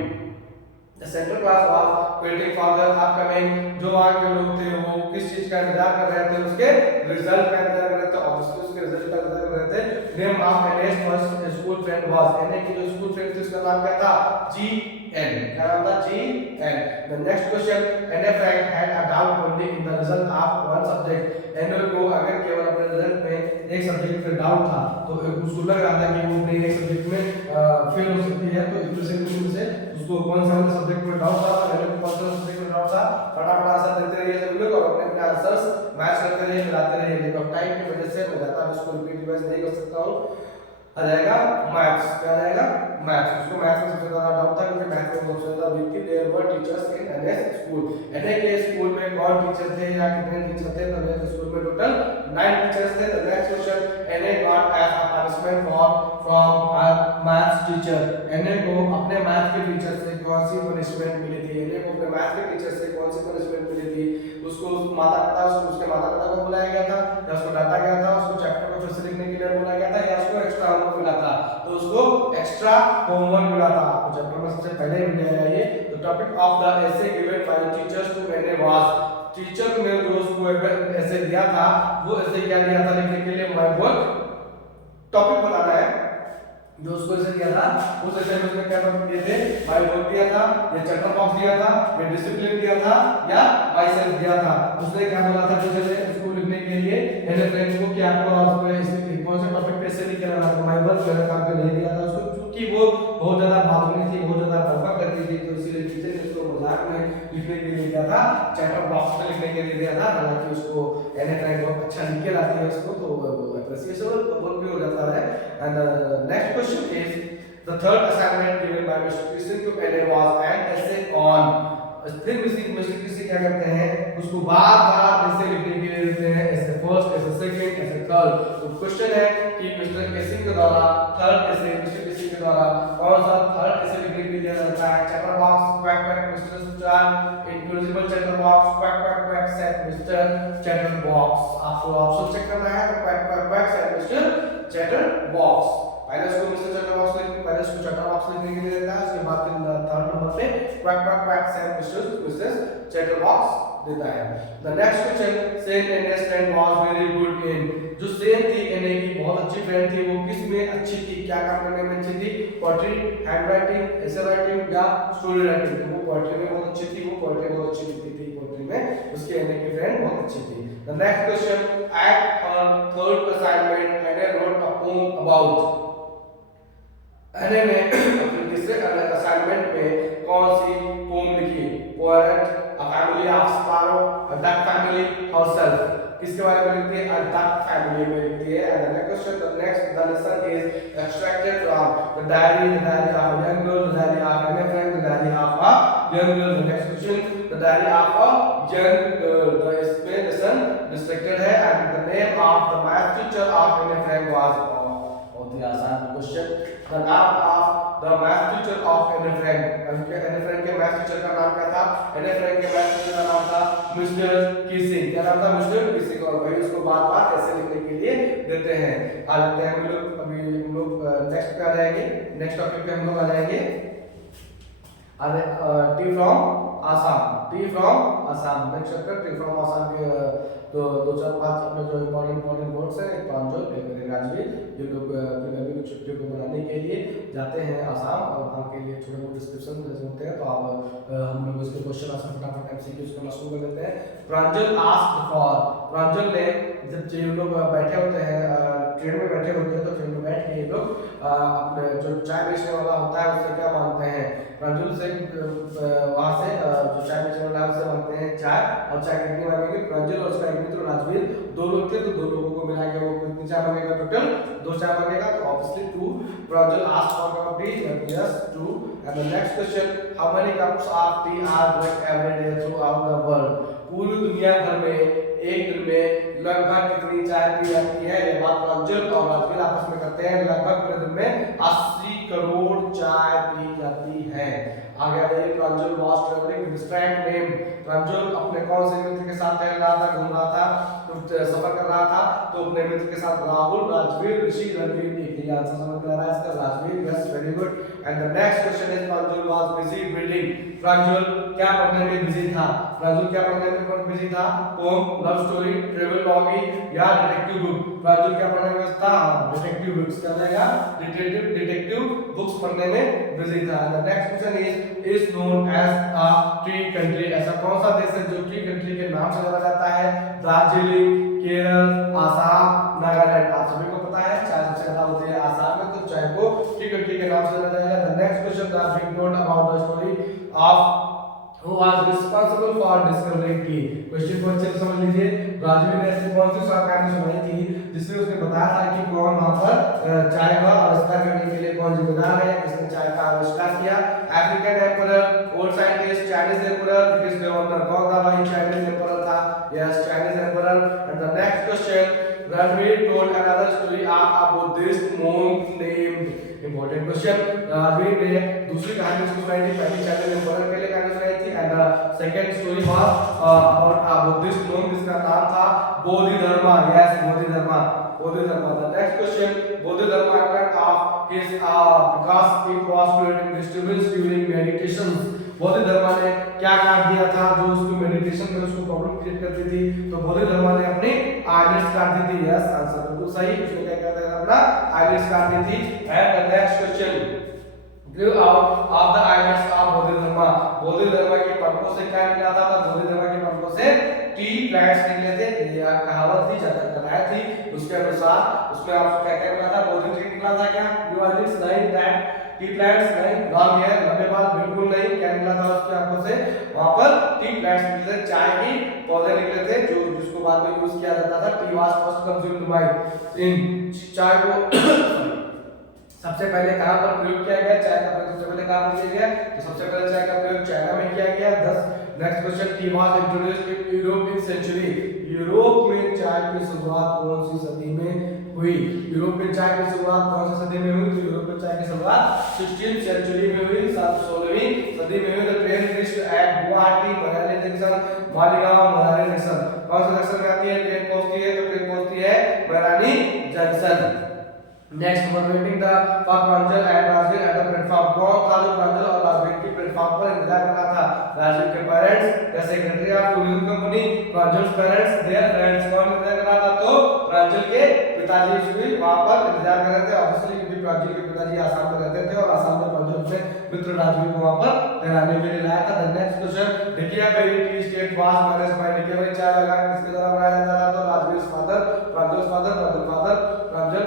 The central class was waiting for the upcoming, जो वहाँ के लोग थे वो किस चीज का इंतजार कर रहे थे, उसके रिजल्ट का इंतजार कर रहे थे, ऑब्वियसली उसके रिजल्ट का इंतजार कर रहे थे। Name of acnes first school friend was, एने की जो स्कूल फ्रेंड थी उसका नाम क्या था, जी.एन, क्या नाम था, जी.एन। द नेक्स्ट क्वेश्चन, एने Frank had a doubt only in the result of one subject, एने को अगर केवल अपने रिजल्ट में एक सब्जेक्ट में डाउट था, तो उसको लग रहा था कि वो अपने एक सब्जेक्ट में फेल हो सकती है, तो इस वजह से उसको कौन सा वाला सब्जेक्ट में डाउट था, पहले कौन सा सब्जेक्ट में डाउट था, फटाफट आंसर देते रहिए सब लोग और अपने अपने आंसर्स मैच करते रहिए, मिलाते रहिए। देखो टाइम की वजह से मैं ज्यादा इसको रिपीट रिवाइज नहीं कर सकता हूं। आ जाएगा मैथ्स, क्या आ जाएगा, मैथ्स। उसको मैथ्स में सबसे ज्यादा डाउट था क्योंकि मैथ्स में सबसे ज्यादा वीक थी। There were teachers in Anne's school, Anne के स्कूल में कौन टीचर थे या कितने टीचर थे, तो एनएस स्कूल में टोटल 9 टीचर्स थे। The next question, Anne got as a punishment from maths teacher, Anne को अपने मैथ के टीचर से कौन सी पनिशमेंट मिली थी, एनए को अपने मैथ के टीचर से कौन सी पनिशमेंट मिली थी, उसको माता पिता उसके माता पिता को बुलाया गया था या उसको डांटा गया था, उसको चैप्टर को फिर से लिखने के लिए बुलाया गया था या उसको एक्स्ट्रा होमवर्क मिला था, तो उसको एक्स्ट्रा होमवर्क मिला था। आपको चैप्टर में सबसे पहले मिल जाएगा ये। The topic of the essay given by the teachers to Anne was, teacher ने जो उसको ऐसे दिया था वो ऐसे क्या दिया था लिखने के लिए, माय वर्क, टॉपिक बताना है जो उसको ऐसे दिया था, उस ऐसे में उसने क्या टॉपिक दिए थे, माय वर्क दिया था, या चैप्टर बॉक्स दिया था, या डिसिप्लिन दिया था, या माय सेल्फ दिया था। उसने क्या बोला था टीचर ने उसको लिखने के लिए एनए फ्रेंड को कि आपको कौन से टॉपिक पे ऐसे लिख के लाना है, माय वर्क मेरा काम पे नहीं दिया था उसको, क्योंकि वो बहुत ज्यादा बातूनी थी, बहुत ज्यादा बकबक करती थी, तो इसीलिए टीचर ने उसको मजाक में लिखने के लिए दिया था, चैटर बॉक्स में लिखने के लिए दिया था। हालांकि उसको एने फ्रैंक बहुत अच्छा लिख के लाती है उसको, तो अप्रिसिएशन भी हो जाता है। And next question is the third assignment given by Mr Krishna to Anne was an essay on. फिर मिस्टर कृष्ण क्या करते हैं, उसको बार-बार ऐसे लिखने के लिए देते हैं, ऐसे फर्स्ट, ऐसे सेकंड, ऐसे थर्ड। तो क्वेश्चन है कि मिस्टर कृष्ण के द्वारा थर्ड ऐसे, मिस्टर कृष्ण के द्वारा कौन सा थर्ड ऐसे लिखने के लिए दिया जाता है? Chatter box quack quack mister star, इनक्लूजिबल chatter box quack quack quack set mister chatter box. आपको ऑप्शन चेक करना है, तो quack quack quack set mister chatter box. पहले उसको मिस्टर चैटर बॉक्स लिखने, पहले उसको चैटर बॉक्स लिखने के लिए देता है, उसके बाद थर्ड नंबर पे quack quack quack set mister chatter box देता है। The next question, Sen and friend was very good in. जो सेन थी एने की बहुत अच्छी फ्रेंड थी, वो किस में अच्छी थी, क्या काम करने में अच्छी थी? Poetry, hand writing, essay writing या स्टोरी राइटिंग। तो वो पोएट्री में बहुत अच्छी थी, वो पोएट्री बहुत अच्छी लिखती थी, पोएट्री में उसकी एने की फ्रेंड बहुत अच्छी थी। The next question, at her third assignment एने रोट अ पोम अबाउट। एने ने अपने तीसरे असाइनमेंट में कौन सी पोम लिखी? Poet, A family of sparrow, a duck family, herself. किसके बारे में लिखती है? A duck family में लिखती है। And the next question, the lesson is extracted from the diary of a young girl, the diary of a friend, the diary of a young girl. The next question, the diary of a young girl. The इसमें lesson restricted है, and the name of the math teacher of a friend was बहुत ही आसान question. The name of the math teacher of Anne Frank। Anne Frank के math teacher का नाम क्या था? Anne Frank के मैथ टीचर का नाम था मिस्टर किसिंग। क्या नाम था? Mister Keesing. और भाई उसको बार-बार ऐसे लिखने के लिए देते हैं। आ जाते हैं हम लोग नेक्स्ट पे आ जाएंगे, नेक्स्ट टॉपिक पे हम लोग आ जाएंगे। T from Assam, T from Assam. Next chapter T from Assam के तो दो चार पांच अपने जो इम्पोर्टेंट वर्ड्स हैं, एक प्रांजल, एक राजवीर, ये लोग अपनी गर्मी की छुट्टियों को मनाने के लिए जाते हैं आसाम, और वहाँ के लिए छोटे मोटे डिस्क्रिप्शन जैसे होते हैं, तो आप हम लोग इसके क्वेश्चन आंसर फटाफट एमसीक्यूज करना शुरू कर देते हैं। प्रांजल आस्क्ड फॉर, प्रांजल ने जब ये लोग बैठे होते हैं ट्रेन में बैठे होते हैं, तो ट्रेन में बैठ के ये लोग अपने जो चाय बेचने वाला होता है उससे क्या मांगते हैं? प्रांजल से वहाँ से जो चाय बेचने वाला है उससे मांगते हैं चाय, और चाय कितनी मांगेंगे? प्रांजल और उसका एक मित्र राजवीर, दो लोग थे, तो दो लोगों को मिला के वो कितनी चाय मांगेगा? टोटल 2 चाय मांगेगा, तो obviously 2। Pranjal asked for coffee, yes 2। And the next question, how many cups of T R drunk every day through out the world. पूरी दुनिया भर में एक दिन में लगभग कितनी चाय पी जाती है? ये बात प्रांजल और राजवीर आपस में करते हैं। लगभग पूरे दिन में 80 करोड़ चाय पी जाती है। आगे आ जाइए, Pranjal was travelling with friend name. Pranjal अपने कौन से मित्र के साथ टहल रहा था, घूम रहा था, तो सफर कर रहा था? तो अपने मित्र के साथ राहुल, राजवीर, ऋषि, रणवीर। ये आंसर समझ में आ रहा है इसका? Rajveer, yes very good. And the next question is, Pranjal was busy reading. Pranjal क्या पढ़ने में बिजी था? प्रांजल क्या पढ़ने में बिजी था? Poem, love story, travelogue या डिटेक्टिव बुक? प्रांजल क्या पढ़ने में था? Detective books. क्या रहेगा? डिटेक्टिव बुक्स पढ़ने में बिजी था। The next question is known as a tree country. ऐसा कौन सा देश है जो ट्री कंट्री के नाम से जाना जाता है? दार्जिलिंग, केरल, आसाम, नागालैंड। आप सभी को पता है चाय सबसे ज्यादा होती है आसाम में, तो चाय को ट्री कंट्री के नाम से जाना जाएगा। The next question, the being told about the story of who was responsible for discovering tea। Question को अच्छे से समझ लीजिए। राजवीर ने ऐसी कौन सी कहानी सुनाई थी जिसमें उसने बताया था कि कौन वहां पर चाय का आविष्कार करने के लिए कौन जिम्मेदार है, किसने चाय का आविष्कार किया? African emperor, old scientist, Chinese emperor, British governor. कौन था भाई? चाइनीज एम्परर था, yes Chinese emperor. And the next question, Ranveer told another story of a Buddhist monk named। important question। Ranveer ने दूसरी कहानी सुनाई थी, पहली चाइनीज एम्परर के लिए कहानी सुनाई थी, and second story was about a Buddhist monk जिसका नाम था Bodhidharma. Yes Bodhidharma, Bodhidharma. The next question, Bodhidharma cut off his because it was creating disturbance during meditations। Bodhidharma ने क्या काट दिया था जो उसको मेडिटेशन में उसको प्रॉब्लम क्रिएट करती थी? तो बोधिधर्मा ने अपनी आईलिड्स काट दी थी। यस आंसर बिल्कुल सही। उसने क्या किया था? अपना आईलिड्स काट दी थी। And the next question, grew out of the eyelids of Bodhidharma. Bodhidharma के पंखों से क्या निकला था? बोधिधर्मा के पंखों से टी प्लांट्स निकले थे। ये कहावत थी, जब तक बताया थी उसको उसके अनुसार उसमें आपको क्या क्या मिला था, पॉजिटिव ट्री निकला था क्या, ब्लू आइलैंड्स नहीं, दैट टी प्लांट्स नहीं, लॉन्ग हेयर लंबे बाल बिल्कुल नहीं, क्या निकला था उसके आपको से वहां पर टी प्लांट्स निकले थे, चाय के पौधे निकले थे जो जिसको बाद में यूज किया जाता था। Tea was first consumed by in, चाय को सबसे पहले कहां पर प्रयोग किया गया, चाय का प्रयोग सबसे पहले कहां पर किया गया, तो सबसे पहले चाय का प्रयोग चाइना में किया गया। 10 next question, tea was introduced in European century, Europe में चाय की शुरुआत कौन सी सदी में हुई, यूरोप में चाय की शुरुआत कौन सी सदी में हुई, तो यूरोप में चाय की शुरुआत 16th सेंचुरी में हुई, 16वीं सदी में हुई। The train reached at Guwahati Malali junction, Maligaon Malali junction, कौन सा जंक्शन में आती है ट्रेन पहुंचती है, तो ट्रेन पहुंचती है Malali junction. Next waiting the for Pranjal and Rajveer at the platform, कौन था जो प्रांजल और राजवीर की प्लेटफॉर्म पर इंतजार कर रहा था, राजवीर के parents, the secretary of tourism company, Pranjal's parents, their friends, कौन इंतजार कर रहा था, तो प्रांजल के पिताजी भी वहां पर इंतजार कर रहे थे ऑब्वियसली, क्योंकि प्रांजल के पिताजी आसाम में रहते थे और आसाम में प्रांजल अपने मित्र राजवीर को वहां पर ठहराने के लिए लाया था। द नेक्स्ट क्वेश्चन, देखिए very T state was manage by, देखिए भाई चाय लगा किसके द्वारा बनाया जाता था, तो राजवीर फादर, प्रांजल फादर, प्रांजल फादर, प्रांजल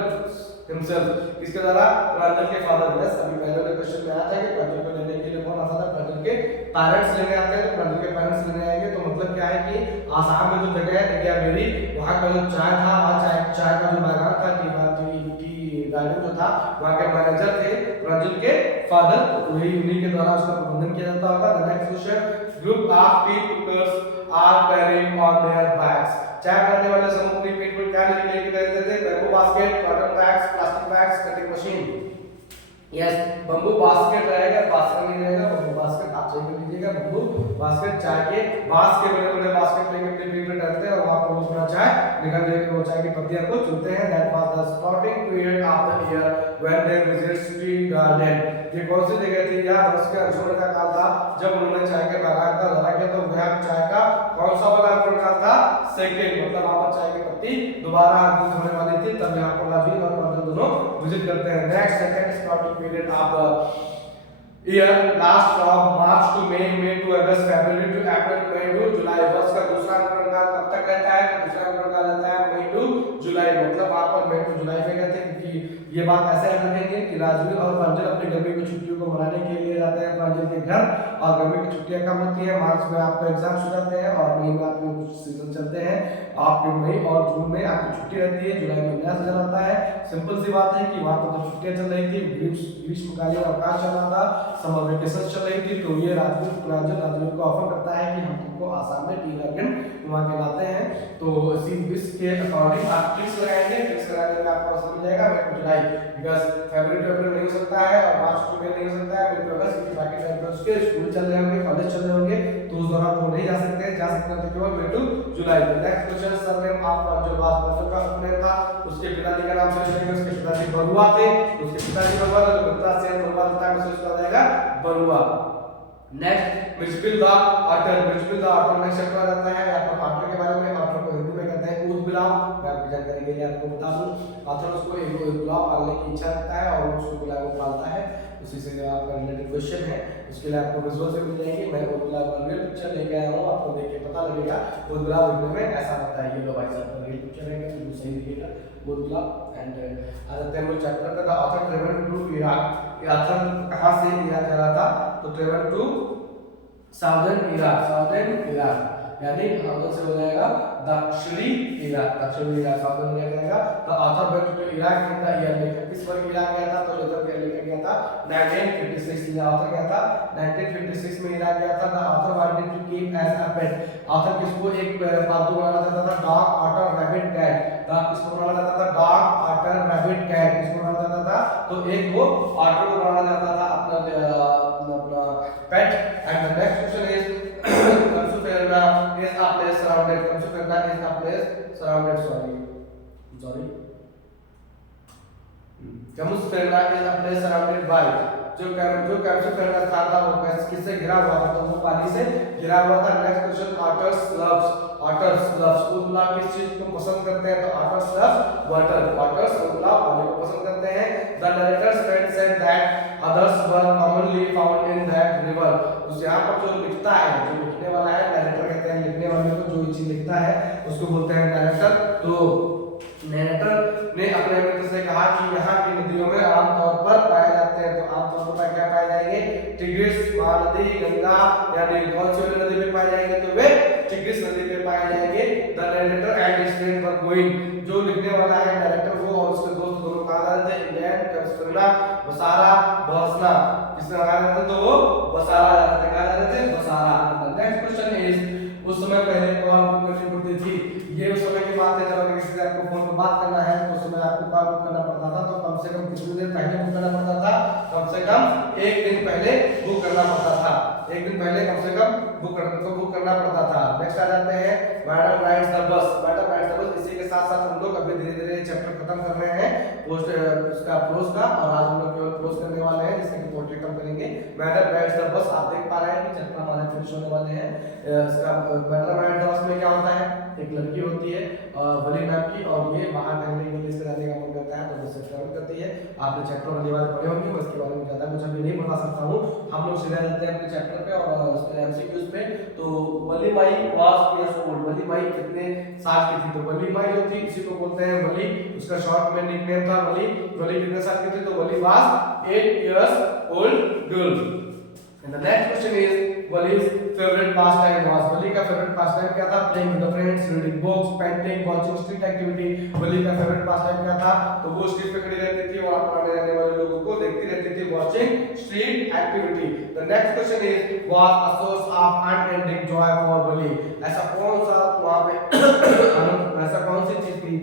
हिमसेल्फ, किसके द्वारा, प्रांजल के फादर। यस, अभी पहले वाले क्वेश्चन में आया था कि प्रांजल को लेने के लिए कौन आता था, प्रांजल के पेरेंट्स लेने आते हैं, तो प्रांजल के पेरेंट्स लेने आएंगे, तो मतलब क्या है कि आसाम में जो जगह है देखिए मेरी वहां का जो चाय था, वहां चाय का जो बागान था, टी गार्डन जो था, वहां के मैनेजर थे प्रांजल के फादर, तो वही उन्हीं के द्वारा उसका प्रबंधन किया जाता होगा। The next question, group of tea cookers are carrying on their bags, चाय बनाने वाले समूह अपनी पीठ पर क्या लेके रहते थे, bamboo basket, cotton bags, plastic bags, cutting machine. Yes, bamboo basket रहेगा, बास्केट नहीं रहेगा, बंबू बास्केट आप सही कर लीजिएगा, बंबू बास्केट, चाय के बांस के बड़े-बड़े बास्केट लेके अपने पीठ पर डालते हैं और वहां पर उसमें चाय निकाल के वो चाय की पत्तियां को चुनते हैं। That was the starting period of the year when they visited tea garden, ये कौन सी जगह थी, यह वर्ष के अंशों का काल था जब उन्होंने चाय के बागान का दौरा किया, तो वह चाय का कौन सा वाला अंकुरण काल था, सेकंड, मतलब वहां पर चाय की पत्ती दोबारा अंकुरित होने वाली थी, तब यहां पर राजवीर और प्रांजल दोनों विजिट करते हैं। Next second starting period of the year last from March to May, May to August, February to April, May to July. वर्ष का दूसरा अंकुरण काल कब तक रहता है, तो दूसरा अंकुरण काल रहता है मई टू जुलाई, मतलब वहां पर मई टू जुलाई में कहते हैं, क्योंकि ये बात ऐसे याद रखेंगे कि राजवीर और प्रांजल अपनी गर्मी की छुट्टियों को मनाने के लिए जाते हैं प्रांजल के घर, और गर्मी की छुट्टियां कब होती है, मार्च में आपका एग्जाम्स हो जाते हैं और मई में आपके कुछ सीजन चलते हैं, आपके मई और जून में आपकी छुट्टी रहती है, जुलाई में नया सीजन आता है। सिंपल सी बात है कि वहां पर जब छुट्टियां चल रही थी, ग्रीष्मकालीन अवकाश चल रहा था, समर वेकेशन चल रही थी, तो ये राजवीर राजवीर को ऑफर करता है कि हम तुमको आसाम में टी गार्डन घुमा के लाते हैं, तो इसके अकॉर्डिंग आप ट्रिक्स लगाएंगे, ट्रिक्स लगाने में आपको समझ जाएगा May to July, because February to April नहीं हो सकता है और मार्च टू मई नहीं हो सकता है, मई टू अगस्त, क्योंकि बाकी टाइम पर उसके स्कूल चल रहे होंगे, कॉलेज चल रहे होंगे, तो उस दौरान वो नहीं जा सकते हैं, जा सकते हैं तो केवल May to July. Next question, surname of Pranjal was, Pranjal का उपनाम था, उसके पिताजी का नाम से चलेगा, उसके पिताजी बरुआ थे, उसके पिताजी बरुआ थे, तो पिता से बरुआ था, उसे उसका जाएगा Barua. Next, Mijbil the otter, Mijbil the otter next chapter आता है, यहाँ पर ऑटर के बारे में, ऑटर को हिंदी में कहते हैं ऊद बिलाव, मैं आपकी जानकारी के लिए आपको बता दूं, ऑटर उसको एक गुलाब पालने की इच्छा रखता है और उसको गुलाब को पालता है, उसी से आपका रिलेटेड क्वेश्चन है, उसके लिए आपको विजुअल से मिल जाएगी, मैं वो गुलाब का रियल पिक्चर लेके आया हूं, आपको देख के पता लगेगा वो गुलाब दिखने में ऐसा लगता है, ये लो भाई साहब रियल पिक्चर है, बिल्कुल सही दिखेगा वो गुलाब। एंड आते हैं चैप्टर का, ऑथर ट्रेवल टू इराक, ये ऑथर कहां से लिया जा रहा था, तो ट्रेवल टू साउदर्न इराक, यानी आगे से हो जाएगा दक्षिणी इराक, दक्षिणी इराक साउदर्न इराक रहेगा। The author went to Iraq in the year, लेखक किस वर्ष इराक गया था, तो लेखक गया था 1956 में, ऑथर गया था 1956 में इराक गया था। The author wanted to keep as a pet, author किसको एक पालतू बनाना चाहता था, dog, otter, rabbit, cat, dog किसको बनाना चाहता था, डॉग, ऑटर, रैबिट, कैट किसको बनाना चाहता था, तो एक वो ऑटर को बनाना चाहता था अपना पेट। And the next question is Kamsuferna is a place surrounded, Kamsuferna is a place surrounded, sorry Kamsuferna is a place surrounded by, जो कैम्सुफेरना स्थान था वो किससे घिरा हुआ था, तो वो पानी से घिरा हुआ था। नेक्स्ट क्वेश्चन, ऑटर्स लव्स उल्ला किस चीज को पसंद करते हैं, तो ऑटर्स लव्स वाटर, ऑटर्स उल्ला पानी को पसंद करते हैं। The narrator's friend said that others were commonly found in that river, उस यहां पर जो लिखता है, जो लिखने वाला है, नरेटर कहते हैं लिखने वाले को, जो चीज लिखता है उसको बोलते हैं नरेटर। तो नरेटर गंगा या नील, कौन सी वाली नदी पे पाए जाएंगे तो वे टिग्रिस नदी पे पाए जाएंगे। The narrator and his friend were going, जो लिखने वाला है डायरेक्टर वो और उसके दोस्त दोनों कहाँ जा रहे थे, इंग्लैंड करना बसारा बसना, किसने लगा रहे थे तो वो बसारा जा रहे थे, कहाँ जा रहे थे बसारा। नेक्स्ट क्वेश्चन इज उस समय पहले कॉल बुक करनी पड़ती थी, ये उस समय की बात है जब अगर किसी से आपको फोन पर बात करना है तो उस समय आपको कॉल बुक करना पड़ता था, तो कम से कम कितने दिन पहले बुक करना पड़ता था, कम से कम एक दिन पहले बुक करना पड़ता था, एक दिन पहले कम से कम बुक करना पड़ता था। नेक्स्ट आ जाते हैं madam rides the bus, madam rides the bus. इसी के साथ साथ हम लोग अभी धीरे धीरे चैप्टर खत्म कर रहे हैं पोस्ट उसका प्रोज का, और आज हम लोग केवल प्रोज करने वाले हैं जिससे कि पोएट्री कम करेंगे। मैडम राइड्स द बस, आप देख पा रहे हैं कि चैप्टर हमारे फिनिश होने वाले हैं। इसका मैडम राइड्स द बस में क्या होता है, एक लड़की होती है वली नाम की, और ये बाहर टहलने के लिए इसके जाने का मन करता है तो उससे ट्रैवल करती है। आपने चैप्टर वाली वाले पढ़े होंगे, मैं इसके बारे में ज्यादा कुछ अभी नहीं बता सकता हूँ, हम लोग सीधा जाते हैं अपने चैप्टर पे और उसके एमसीक्यूज पे। तो वली माई वाज इयर्स ओल्ड, वली माई कितने साल की थी, तो वली माई जो थी इसी को बोलते हैं वली, उसका शॉर्ट में निकनेम था वली। वली कितने साल की थी, तो वली was 8 years old girl। And the next question is Wali's favorite pastime was, वली का favorite pastime क्या था, playing with the friends, reading books, painting, watching street activity। वली का favorite pastime क्या था, तो वो स्ट्रीट पे खड़ी रहती थी और आने जाने वाले लोगों को देखती रहती थी, watching street activity। The next question is was a source of unending joy for वली, ऐसा कौन सा वहाँ पे ऐसा कौन सी चीज थी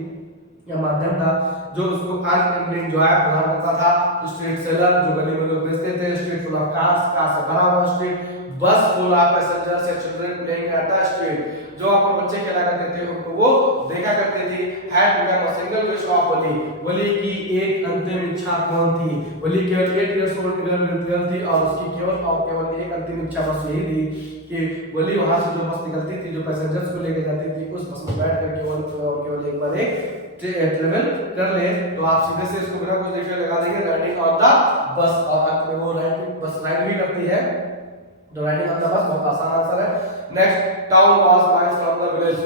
या माध्यम था जो उसको अनएंडिंग जॉय प्रदान करता था। स्ट्रीट सेलर, जो गली में लोग बेचते थे, street full of cars, car से भरा हुआ स्ट्रीट, बस full of passengers and children playing at the street, जो आपको बच्चे खेला करते थे उनको वो देखा करते थे। Had become a single wish of Valli, Valli की एक अंतिम इच्छा कौन थी, वली केवल 8 years old गर्ल थी और उसकी केवल और केवल एक अंतिम इच्छा बस यही थी कि वली वहां से जो बस निकलती थी, जो पैसेंजर्स को लेके जाती थी, उस बस में बैठ कर केवल एक बार एक ट्रेवल कर ले। तो आप सीधे से इसको बिना कुछ देखे लगा देंगे राइडिंग ऑन द बस, और अंत में वो बस राइड भी करती है, तो राइडिंग ऑन द बस बहुत आसान आंसर है। Next, town was miles from the village,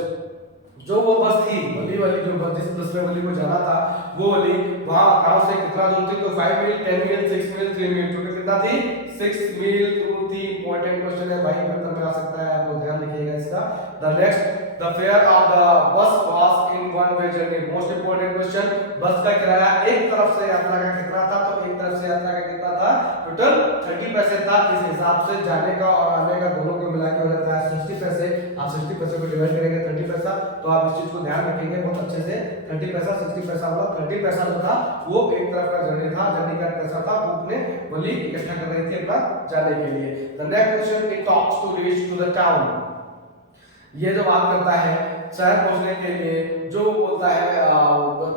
जो वो बस थी वली वाली जो बस जिस बस में वली को जाना था वो वली वहां गांव से कितना दूर थी, तो 5 मील, 10 मील, 6 मील, 3 मील, टोटल कितना थी 6 मील दूर थी। इंपॉर्टेंट क्वेश्चन है भाई, पेपर में आ सकता है, आप लोग ध्यान रखिएगा इसका। The next, the fair of the बस was in one way journey, most important question, बस का किराया एक तरफ से यात्रा का कितना था, तो एक तरफ से यात्रा का कितना था, टोटल 30 पैसे था। इस हिसाब से जाने का और आने का दोनों को मिला के हो जाता है 60 पैसे। आप 60 पैसे को डिवाइड करेंगे 30 पैसा, तो आप इस चीज को ध्यान रखेंगे बहुत अच्छे से। 30 पैसा 60 पैसा होगा, 30 पैसा जो था वो एक तरफ का जर्नी था, जर्नी का पैसा था वो अपने वली इकट्ठा कर रही थी अपना जाने के लिए। The next question, it talks to reach to the town, ये जो बात करता है शहर पहुंचने के लिए, जो बोलता है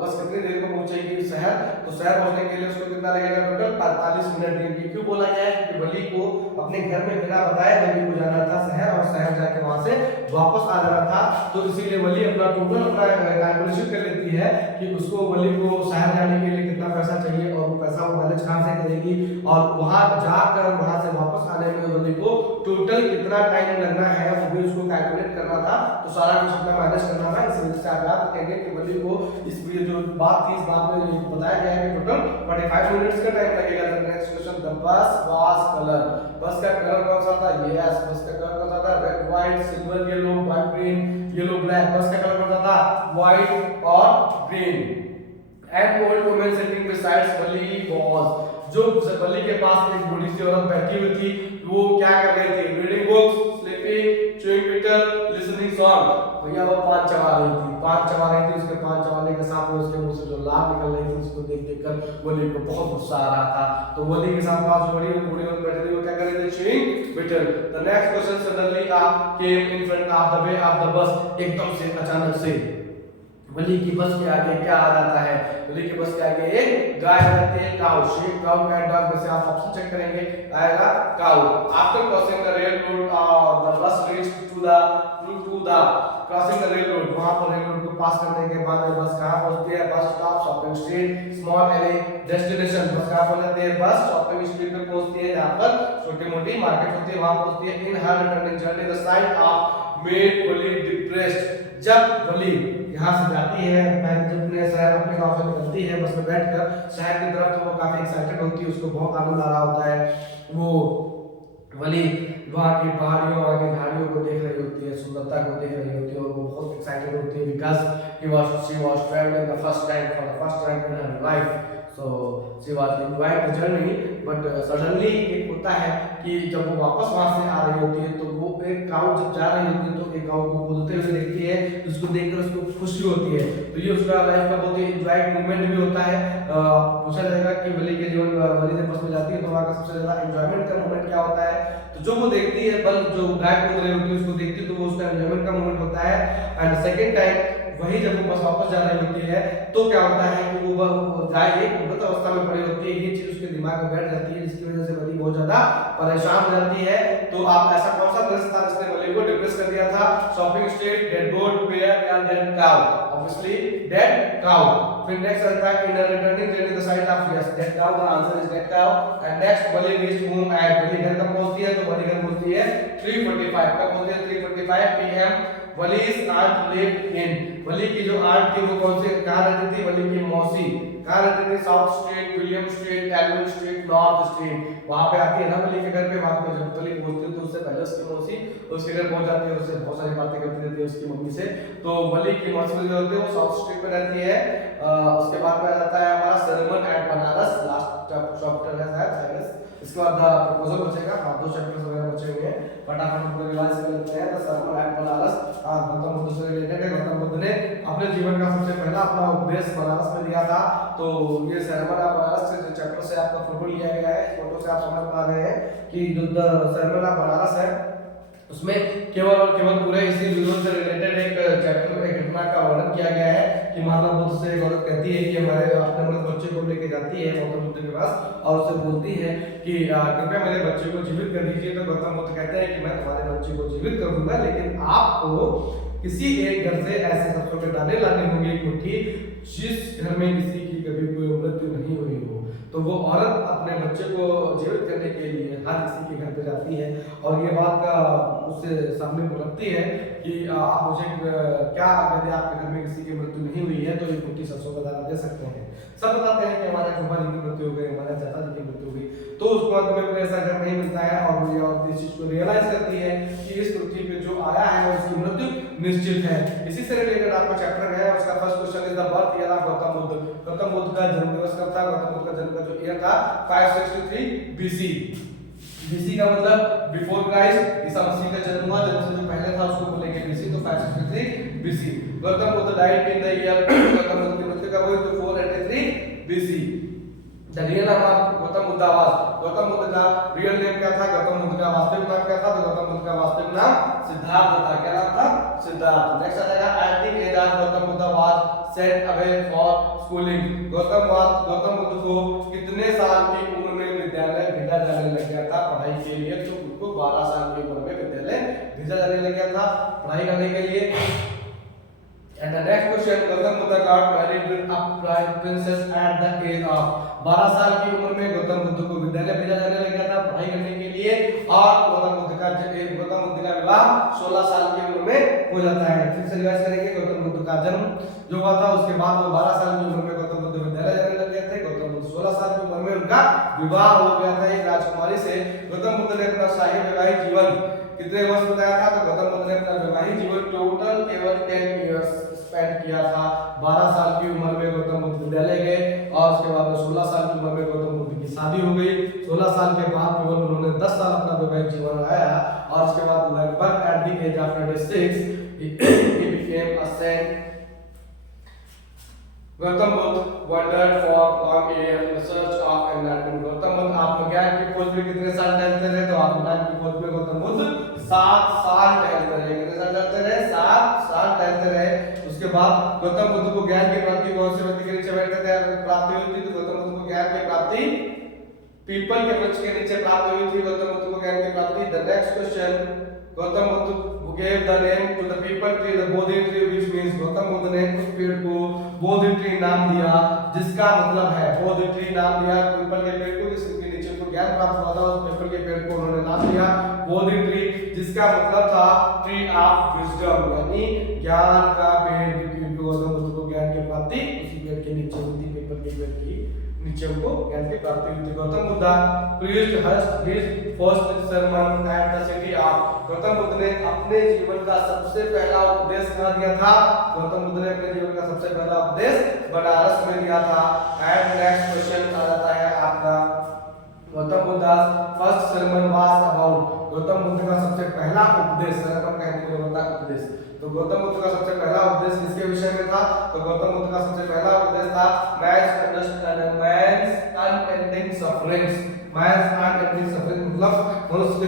बस कितनी देर में पहुंचेगी शहर, तो शहर पहुंचने के लिए उसको कितना लगेगा, टोटल 45 मिनट लगेगी। क्यों बोला गया है, क्योंकि वली को अपने घर में बिना बताए वली को जाना था शहर, और शहर जाके वहां से वापस आ जाना था, तो इसीलिए वली अपना टोटल अपना कैलकुलेशन कर लेती है कि उसको वली को शहर जाने के लिए कितना पैसा चाहिए और वो पैसा वो मैनेज कहां से करेगी, और वहां जाकर वहां से वापस आने में वली को टोटल कितना टाइम लगना है वो भी उसको कैलकुलेट करना था, तो सारा कुछ अपना मैनेज करना था। इस वजह से आप याद रखेंगे कि वली को इस जो बात थी इस बात में बताया गया है कि टोटल 45 मिनट्स का टाइम लगेगा। Next question, the bus was colour, बस का कलर कौन सा था, यस बस का कलर कौन सा था, red, white, silver, yellow, white, green, yellow, black, बस का कलर कौन सा था, व्हाइट और green. And old woman sitting besides Wali was, जो वली के पास एक बूढ़ी सी औरत बैठी हुई थी, वो क्या कर रही थी, reading books, sleeping, chewing betel, listening song, भैया वो पान चबा रही थी, पान चबा रही थी। उसके पान चबाने के साथ में उसके मुंह से जो लार निकल रही थी उसको देख देख कर वली को बहुत गुस्सा आ रहा था, तो वली के साथ पास जो बूढ़ी औरत बैठी थी वो क्या कर रही थी, chewing betel. The next question, suddenly came in front of the way of the bus, एकदम से अचानक से वली की बस के आगे क्या आ जाता है, वली की बस के आगे एक गाय आ जाती है, cow, sheep, cow, cat, dog में से आप ऑप्शन चेक करेंगे, आएगा cow. After crossing the railroad the bus reached to the crossing the railroad, वहां पर रेल रोड को पास करने के बाद बस कहां पहुंचती है, bus stop, shopping street, small array, destination, बस कहां पहुंचती है, बस शॉपिंग स्ट्रीट पे पहुंचती है जहां पर छोटी-मोटी मार्केट होती है, वहां पहुंचती है। In her returning journey the sight of made Valli depressed, जब वली यहाँ से जाती है, जब अपने शहर अपने गांव से निकलती है बस में बैठकर शहर की तरफ, तो वो काफी एक्साइटेड होती है, उसको बहुत आनंद आ रहा होता है। वो वली वहाँ की पहाड़ियों, वहाँ की झाड़ियों को देख रही होती है, सुंदरता को देख रही होती है, और वो बहुत एक्साइटेड होती है because she was traveling the first time for the first time in her life. So she was enjoying the journey, but suddenly एक होता है कि जब वो वापस वहाँ से आ रही होती है तो वो एक काऊ जब जा रही होती है तो एक काऊ को बोलते हुए देखती है, उसको देखकर उसको खुशी होती है। तो ये उसका लाइफ का बहुत ही एंजॉयड मोमेंट भी होता है। पूछा जाएगा कि वली के जीवन वली जब बस में जाती है तो वहाँ का सबसे ज्यादा एंजॉयमेंट का मोमेंट क्या होता है, तो जो वो देखती है बल जो गाय कूद रही होती है उसको देखती है तो वो उसका एंजॉयमेंट का मोमेंट होता है। एंड सेकेंड टाइम वही जब वो बस वापस जा रही होती है तो क्या होता है कि वो गाय एक मृत अवस्था में पड़ी होती है, ये चीज उसके दिमाग में बैठ जाती है जिसकी वजह से वली बहुत ज्यादा परेशान हो जाती है। तो आप ऐसा कौन सा दृश्य था जिसने वली को डिप्रेस कर दिया था? Shopping street, dead goat, pair या dead cow? Obviously dead cow. फिर नेक्स्ट आता है in returning journey the side of yes dead cow, the answer is dead cow. And next Valli reach home at, Valli घर कब पहुंचती है? तो वली घर पहुंचती है 3:45। कब पहुंचती है? 3:45 पीएम। वलीज आंट लिव्ड इन, वली की जो आंट थी वो कौन से कहां रहती थी? वली की मौसी कहां रहती थी? South Street, William Street, Alvin Street, North Street. वहां पे आती है ना वली के घर पे। बाद में जब वली पहुंचती है तो उससे पहले उसकी मौसी उसके घर पहुंच जाती है, उससे बहुत सारी बातें करती रहती है उसकी मम्मी से। तो वली की मौसी जो होती है वो साउथ स्ट्रीट पे रहती है। उसके बाद में आता है हमारा sermon at Benares, last chapter है शायद। इसके बाद प्रपोजल बचेगा, हाँ 2 चैप्टर्स वगैरह बचे हुए हैं, फटाफट पूरे रिवाइज कर लेते हैं। तो सरमन एट बनारस गौतम बुद्ध से रिलेटेड है। गौतम बुद्ध ने अपने जीवन का सबसे पहला अपना उपदेश बनारस में दिया था। तो ये सरमन ऑफ बनारस से चैप्टर से आपका फोटो लिया गया है। इस फोटो से आप समझ पा रहे हैं कि जो सरमन ऑफ बनारस है उसमें केवल और केवल पूरे इसी विरोध से रिलेटेड एक चैप्टर में घटना का वर्णन किया गया है कि माता बुद्ध से एक औरत कहती है कि हमारे अपने मृत बच्चे को लेके जाती है गौतम बुद्ध के पास और उसे बोलती है कि कृपया मेरे बच्चे को जीवित कर दीजिए। तो गौतम बुद्ध कहते हैं कि मैं तुम्हारे बच्चे को जीवित कर दूंगा, लेकिन आपको किसी एक घर से ऐसे सरसों के दाने लाने होंगे एक मुट्ठी जिस घर में किसी की कभी कोई मृत्यु नहीं हुई हो। तो वो औरत अपने बच्चे को जीवित करने के लिए हर किसी के घर पे जाती है और ये बात का उससे सामने रखती है कि आप मुझे क्या यदि आपके घर में किसी की मृत्यु नहीं हुई है तो ये मुट्ठी सरसों का दाना दे सकते हैं। सब बताते हैं कि हमारे फूफा जी की मृत्यु हो गई, हमारे चाचा जी की मृत्यु हो गई, तो उसको अंत में कोई ऐसा घर नहीं मिलता है और वो ये औरत इस चीज को रियलाइज करती है कि इस पृथ्वी पे जो आया है उसकी मृत्यु निश्चित है। इसी से रिलेटेड आपका चैप्टर है, उसका first question is the birth year of Gautam Buddha. Gautam Buddha का जन्म दिवस कब था? गौतम बुद्ध का जन्म का जो ईयर था 563 बीसी। बीसी का मतलब बिफोर क्राइस्ट, ईसा मसीह का जन्म हुआ, जन्म से जो पहले था उसको बोलेंगे बीसी, तो 563 BC. Gautam Buddha died in the year, Gautam Buddha की मृत्यु कब हुई? तो 483 BC. The real name of Gautam Buddha was, Gautam Buddha का रियल नेम क्या था? गौतम बुद्ध का वास्तविक नाम क्या था? तो गौतम बुद्ध का वास्तविक नाम सिद्धार्थ था। क्या नाम था? सिद्धार्थ। नेक्स्ट आ जाएगा at the age of Gautam Buddha was sent away for schooling. Gautam Buddha को कितने साल की उम्र में विद्यालय भेजा जाने लग गया था पढ़ाई के लिए? तो उनको 12 साल की उम्र में विद्यालय भेजा जाने लग गया था पढ़ाई करने के लिए। And the next question, Gautam Buddha got married with a princess at the age of 12 साल की उम्र में गौतम बुद्ध को विद्यालय भेजा जाने लग गया था पढ़ाई करने के लिए और गौतम बुद्ध का विवाह 16 साल की उम्र में हो जाता है। फिर से रिवाइज करेंगे, गौतम बुद्ध का जन्म जो हुआ था उसके बाद वो 12 साल की उम्र में गौतम बुद्ध विद्यालय जाने लग गए थे। गौतम बुद्ध 16 साल की उम्र में उनका विवाह हो गया था एक राजकुमारी से। गौतम बुद्ध ने अपना शाही वैवाहिक जीवन कितने वर्ष बताया था? तो गौतम बुद्ध ने अपना वैवाहिक जीवन टोटल केवल 10 इयर्स स्पेंड किया था। 12 साल की उम्र में गौतम बुद्ध विद्यालय गए और उसके बाद 16 साल की उम्र में गौतम बुद्ध की शादी हो गई। 16 साल के बाद केवल उन्होंने 10 साल अपना वैवाहिक जीवन लगाया और उसके बाद लगभग at the age of 26 he became a saint. Gautam Buddha wandered for long years in search of enlightenment. Gautam Buddha आत्मज्ञान की खोज में कितने साल टहलते रहे? तो आत्मज्ञान की खोज में गौतम बुद्ध 7 साल टहलते रहे। कितने साल टहलते रहे? 7 साल टहलते रहे। उसके बाद गौतम बुद्ध को ज्ञान की प्राप्ति कौन से व्यक्ति के नीचे बैठते थे प्राप्ति हुई थी? तो गौतम बुद्ध को ज्ञान की प्राप्ति पीपल के वृक्ष के नीचे प्राप्त हुई थी। गौतम बुद्ध को ज्ञान की प्राप्ति। The next question, Gautam Buddha gave the name to the people tree, the bodhi tree, which means Gautam Buddha ने उस पेड़ को बोधि ट्री नाम दिया जिसका मतलब है बोधि ट्री नाम दिया पीपल के पेड़ को जिसके नीचे उनको ज्ञान प्राप्त हुआ था। उस पीपल के पेड़ को उन्होंने नाम दिया बोधि ट्री जिसका मतलब था ट्री ऑफ विजडम, यानी ज्ञान का पेड़, क्योंकि गौतम बुद्ध को ज्ञान की प्राप्ति उसी पेड़ के नीचे हुई थी, पीपल के पेड़ की नीचे उनको ज्ञान की प्राप्ति हुई थी। Gautam Buddha preached his first sermon at the city of Gautam Buddha ने अपने जीवन का सबसे पहला उपदेश कहाँ दिया था? गौतम बुद्ध ने अपने जीवन का सबसे पहला उपदेश बनारस में दिया था। एंड नेक्स्ट क्वेश्चन आ जाता है आपका Gautam Buddha first sermon was about Gautam Buddha का सबसे पहला उपदेश सर्वप्रथम कहने को होता है उपदेश। तो गौतम बुद्ध का सबसे पहला उपदेश किसके विषय में था? तो गौतम बुद्ध का सबसे पहला उपदेश था man's unending sufferings। man's unending suffering मतलब मनुष्य के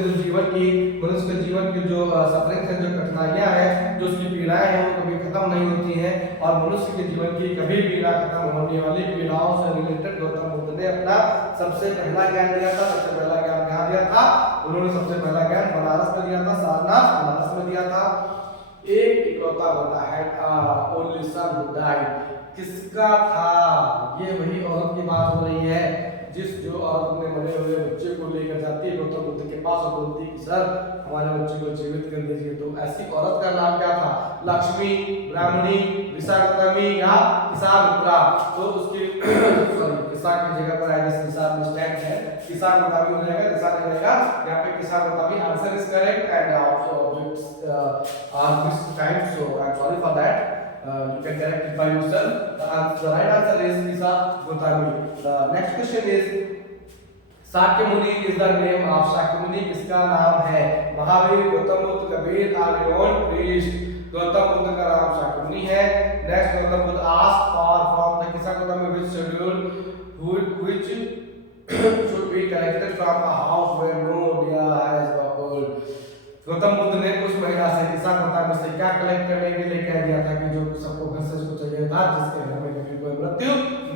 जीवन की जो सफरिंग है, जो कठिनाइयां हैं, जो उसकी पीड़ाएं हैं, वो कभी खत्म नहीं होती हैं और मनुष्य के जीवन की कभी भी ना खत्म होने वाली पीड़ाओं से रिलेटेड गौतम बुद्ध ने अपना सबसे पहला ज्ञान दिया था। सबसे पहला ज्ञान कहाँ दिया था? उन्होंने सबसे पहला ज्ञान बनारस में दिया था, सारनाथ बनारस में दिया था। एक इकलौता बेटा है, ओनली सन हु डाइड, किसका था? ये वही औरत की बात हो रही है जो औरत अपने मरे हुए बच्चे को लेकर जाती है गौतम बुद्ध के पास और बोलती है कि सर हमारे बच्चे को जीवित कर दीजिए। तो ऐसी औरत का नाम क्या था? लक्ष्मी, ब्राह्मणी, विशाखतमी या किसामित्रा। तो उसकी सॉरी किसा की जगह पर आएगा, किसा मिस्टेक है, किसामित्रामी हो जाएगा, किसा नहीं रहेगा यहाँ पे। किसामित्रामी answer is correct and also objects are miss time, so I am sorry for that. You can correct it by yourself. The right answer is Kisa Gotami. The next question is Shakyamuni is the name of Shakyamuni. किसका नाम है? Mahavir, Gautam Buddha, Kabir, Aryan, priest. Gautam Buddha का नाम शाक्यमुनि है। Next, Gautam Buddha asked from the Kisa Gotami which schedule which should be collected from a house where no deer has occurred. Gautam Buddha ने उस महिला से किसा गौतम से क्या कलेक्ट करने के लिए कह दिया था कि जो सबको घर से उसको चाहिए था जिसके घर में कभी कोई मृत्यु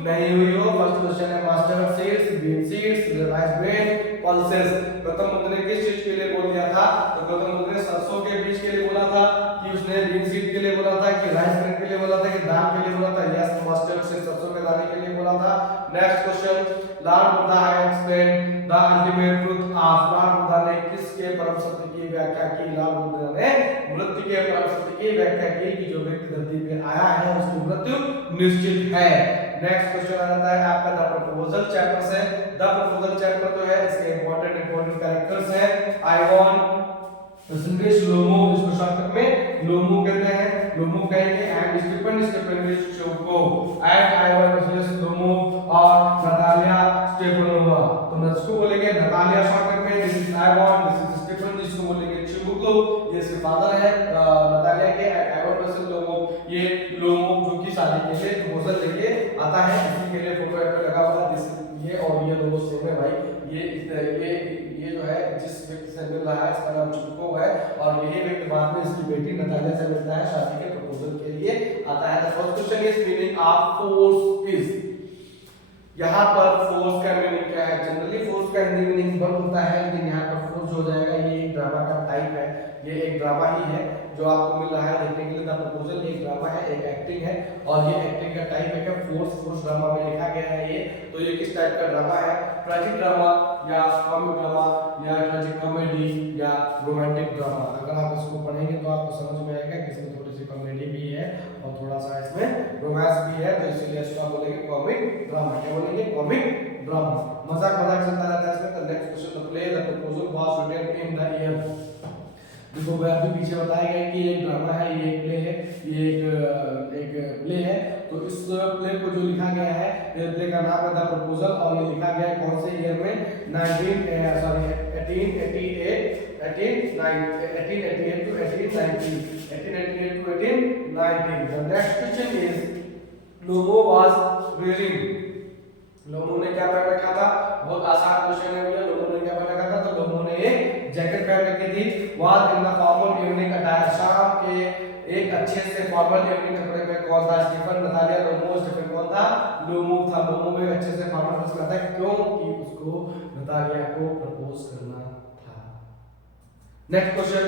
नहीं हुई हो। फर्स्ट क्वेश्चन है mustard seeds, bean seeds, rice bran, pulses. Gautam Buddha ने किस चीज के लिए बोल दिया था? तो गौतम बुद्ध ने सरसों के बीज के लिए बोला था, कि उसने बीन सीड के लिए बोला था, कि राइस ब्रेन के लिए बोला था, कि दाल के लिए बोला था? यस, मस्टर्ड से सरसों के दाने के लिए बोला था। Next question, Lord Buddha have explained the ultimate truth of. Lord Buddha ने किसके परम सत्य की व्याख्या की? लॉर्ड बुद्ध ने मृत्यु के परम सत्य की व्याख्या की कि जो व्यक्ति धरती पे आया है उसकी मृत्यु निश्चित है। नेक्स्ट क्वेश्चन आ जाता है आपका द प्रपोजल चैप्टर से। द प्रपोजल चैप्टर जो है इसके इंपॉर्टेंट कैरेक्टर्स हैं। आइवॉन, डिस्टिंग्विश, लोमो, इसको शॉर्टकट में लोमो कहते हैं, लोमो कहेंगे। And Stephen, Stephen is Chubukov. And Ivan, distinguish, Lomov और नतालिया स्टेफनोवा। तो इसको बोलेंगे नतालिया शॉर्टकट में, this is Ivan, this is Stephen, जिसको बोलेंगे चिबुको, ये इसके फादर है नतालिया के। आइवॉन वर्सेस लोमो, ये लोमो जो कि शादी के लिए प्रपोजल लेके आता है, इसी के लिए फोटो पे लगा हुआ है। ये और ये दोनों सेम है भाई। ये जो है जिस व्यक्ति से मिल रहा है इसका नाम चिबुको है और यही व्यक्ति बाद में इसकी बेटी नतालिया से मिलता है, शादी के प्रपोजल के लिए आता है। The first question is meaning of force is. यहाँ पर फोर्स का मीनिंग क्या है? जनरली फोर्स का हिंदी मीनिंग बल होता है, लेकिन यहाँ पर फोर्स हो जाएगा। ये एक ड्रामा का टाइप है, ये एक ड्रामा ही है जो आपको मिल रहा है देखने के लिए। द प्रपोजल एक ड्रामा है, एक एक्टिंग है और ये एक्टिंग का टाइप है क्या? फोर्स ड्रामा में लिखा गया है ये। तो ये किस टाइप का ड्रामा है? ट्रेजिक ड्रामा या कॉमिक ड्रामा या ट्रेजिक कॉमेडी या रोमांटिक ड्रामा। अगर आप इसको पढ़ेंगे तो आपको समझ में आएगा कि इसमें थोड़ी सी कॉमेडी भी है और थोड़ा सा इसमें रोमांस भी है, तो इसीलिए इसको आप बोलेंगे कॉमिक ड्रामा। क्या बोलेंगे? Comic drama. मजाक चलता रहता है इसमें। The next question, the play the proposal was written in the year. देखो मैं अभी पीछे बताया गया कि ये एक ड्रामा है, ये एक प्ले है, ये एक प्ले है। तो इस प्ले को जो लिखा गया है, ये प्ले का नाम है द प्रपोजल और ये लिखा गया है कौन से ईयर में? 1888 to 1890। The next question is Lomov was wearing. Lomov ने क्या पहन रखा था? बहुत आसान क्वेश्चन है भैया। लोमो ने क्या पहन रखा था? तो लोमो ने एक जैकेट पहन रखी थी। Was in the formal evening attire, शाम के एक अच्छे से फॉर्मल इवनिंग कपड़े में कौन था? Stephen, Natalia, लोमो। स्टीफन कौन था? लोमो था। लोमो में अच्छे से फॉर्मल ड्रेस में था क्योंकि उसको नतालिया को प्रपोज करना था। नेक्स्ट क्वेश्चन,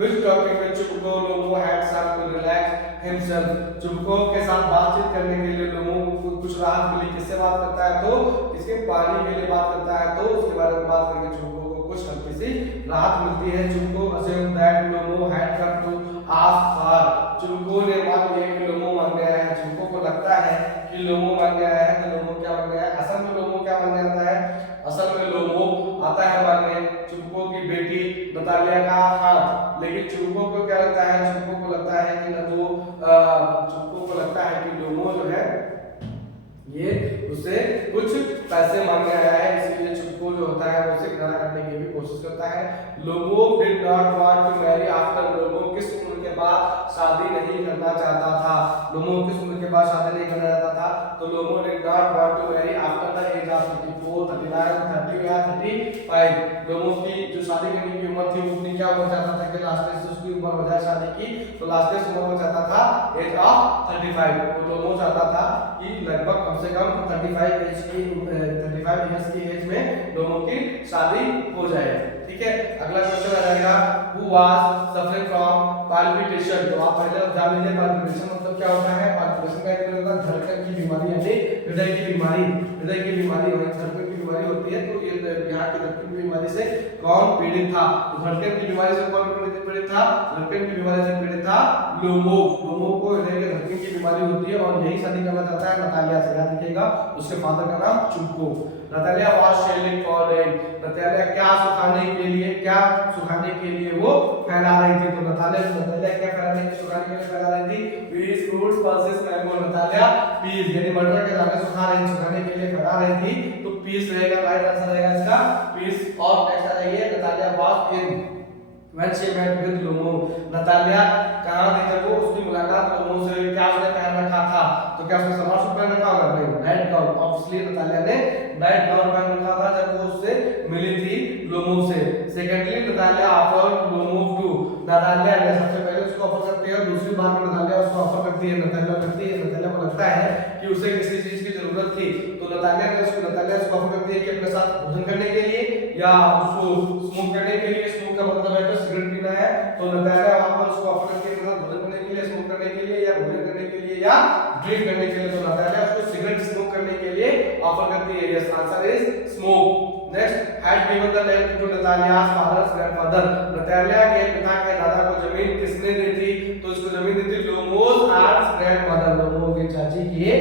which topic में चिबुको लोमो had some to relax himself। चिबुको के साथ बातचीत करने के लिए लोमो को कुछ राहत मिली। किससे बात करता है? तो किसके पानी के लिए बात करता है, तो उसके बारे में बात करके चिबुको को कुछ हल्की सी राहत मिलती है। चिबुको assumed that लोमो had come to ask for। चिबुको ने मान लिया कि लोमो मांग रहा है। चिबुको को लगता है कि लोमो बन गया है, तो लोमो क्या बन गया है, असल में लोमो क्या बन जाता है, असल में लोमो आता है बनने चुम्को की बेटी नतालिया का हाथ। लेकिन चुम्को को क्या लगता है, चुम्को को लगता है कि चुम्को को लगता है कि लोमो जो है ये उससे कुछ पैसे मांग रहा है, इसलिए चुम्को जो होता है वो उसे खड़ा करने की भी कोशिश करता है। Lomov did not want to marry after, Lomov किस उम्र के बाद शादी नहीं करना चाहता था, लोमो किस उम्र के बाद शादी नहीं करना चाहता था, तो Lomov did not want to marry after the age of 34, 39, 30 या 35। लोमो की जो शादी करने की उम्र थी उतनी क्या हो जाता था कि लास्ट में उसकी उम्र हो जाए शादी की, तो लास्ट में उम्र हो जाता था एज ऑफ 35। तो लोमो चाहता था कि लगभग कम से कम 35 इयर्स की एज में लोगों की शादी हो जाए। ठीक है, अगला क्वेश्चन आ जाएगा, who was suffering from palpitation. तो आप पहले जान लीजिए पाल्पिटेशन मतलब क्या होता है। पाल्पिटेशन का मतलब होता है धड़कन की बीमारी, यानी हृदय की बीमारी, हृदय की बीमारी और धड़कन की बीमारी होती है। तो ये यहाँ की धड़कन की बीमारी से कौन पीड़ित था, तो धड़कन की बीमारी से कौन पीड़ित था, धड़कन की बीमारी से पीड़ित था लोमो। लोमो को हृदय के धड़कन की बीमारी होती है और यही शादी करना चाहता है नतालिया से। याद रखिएगा उसके फादर का नाम Chubukov. Natalia was shelling for rain, Natalia क्या सुखाने के लिए वो फैला रही थी। तो नतालिया क्या फैलाने के सुखाने के लिए फैला रही थी, peas fruits pulses mango. Natalia peas यानी मटर के दाने सुखाने के लिए फैला रही थी, तो पीस रहेगा, राइट आंसर रहेगा इसका पीस। और नेक्स्ट आ जाइए, Natalia was in when she met with Lomov. Natalia कहाँ थी जब वो उसकी मुलाकात लोमो से, क्या उसने पहन रखा था, तो क्या उसने सलवार सूट पहन रखा होगा, नहीं, नाइट गाउन। ऑब्वियसली नतालिया ने नाइट गाउन पहन रखा था जब वो उससे मिली थी लोमो से। Secondly Natalia offered Lomov to, Natalia ने सबसे पहले उसको ऑफर करती है और दूसरी बार में नतालिया उसको ऑफर करती है। नतालिया को लगता है कि उसे किसी चीज की जरूरत थी, तो नतालिया उसको ऑफर करती है कि अपने साथ भोजन करने के लिए या उसको स्मोक करने के लिए। स्मोक का मतलब है सिगरेट पीना है, तो नतालिया वहां पर उसको ऑफर करती है भोजन करने के लिए, स्मोक करने के लिए या भोजन करने के लिए या ड्रिंक करने के लिए। तो नतालिया उसको सिगरेट स्मोक करने के लिए ऑफर करती है। Yes, answer is smoke. Next, had given the land to Natalia's father's grandfather। Natalia के पिता के दादा को जमीन किसने दी थी, तो इसको जमीन दी थी लोमो's aunt's grandmother, लोमो की चाची की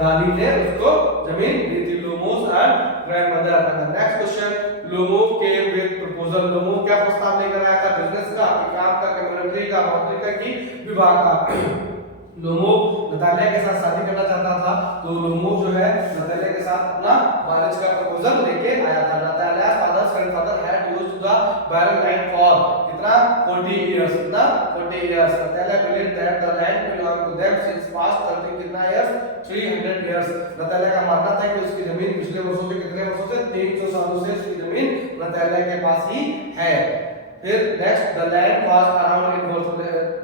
दादी ने उसको जमीन दी थी, लोमो's aunt grandmother। And the next question, लोमो came with proposal। लोमो क्या प्रस्ताव लेकर आया था, बिजनेस का, काम का, कम्युनिटी का, मौद्रिका की, विवाह का। लोमो नतालिया के साथ शादी करना चाहता था, तो लोमो जो है नतालिया के साथ अपना मैरिज का प्रपोजल लेके आया था। नतालिया's father's grandfather had used the barren land for कितना 40 years, कितना 40 years। Natalia believed that the land belonged to them since past 30 कितना years 300 years। नतालिया का मानना था कि उसकी जमीन पिछले वर्षों से, कितने वर्षों से, 300 सालों से उसकी जमीन नतालिया के पास ही है। फिर next, the land was around in worth,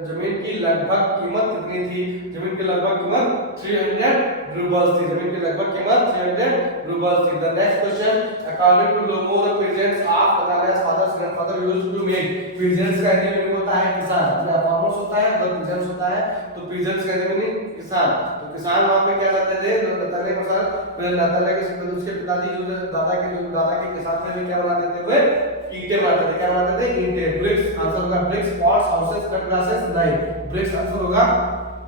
जमीन की लगभग कीमत कितनी थी, जमीन की लगभग कीमत 300 रूबल्स थी, जमीन की लगभग कीमत 300 रूबल्स थी। The next question, according to Lomov the peasants of Natalia's father's grandfather used to make, peasants का मीनिंग होता है किसान, या फार्मर्स होता है और पीजेंट्स होता है, तो पीजेंट्स का मीनिंग किसान। तो किसान वहां पे क्या करते थे, नतालिया के साथ, फिर नतालिया के उसके पिताजी जो दादा के किसान थे वे क्या बनाते थे, वे ईंटें बनाते थे। क्या बनाते थे, ईंटें। ब्रिक्स आंसर होगा, bricks, pots, houses, cut glasses, नहीं, ब्रिक्स आंसर होगा।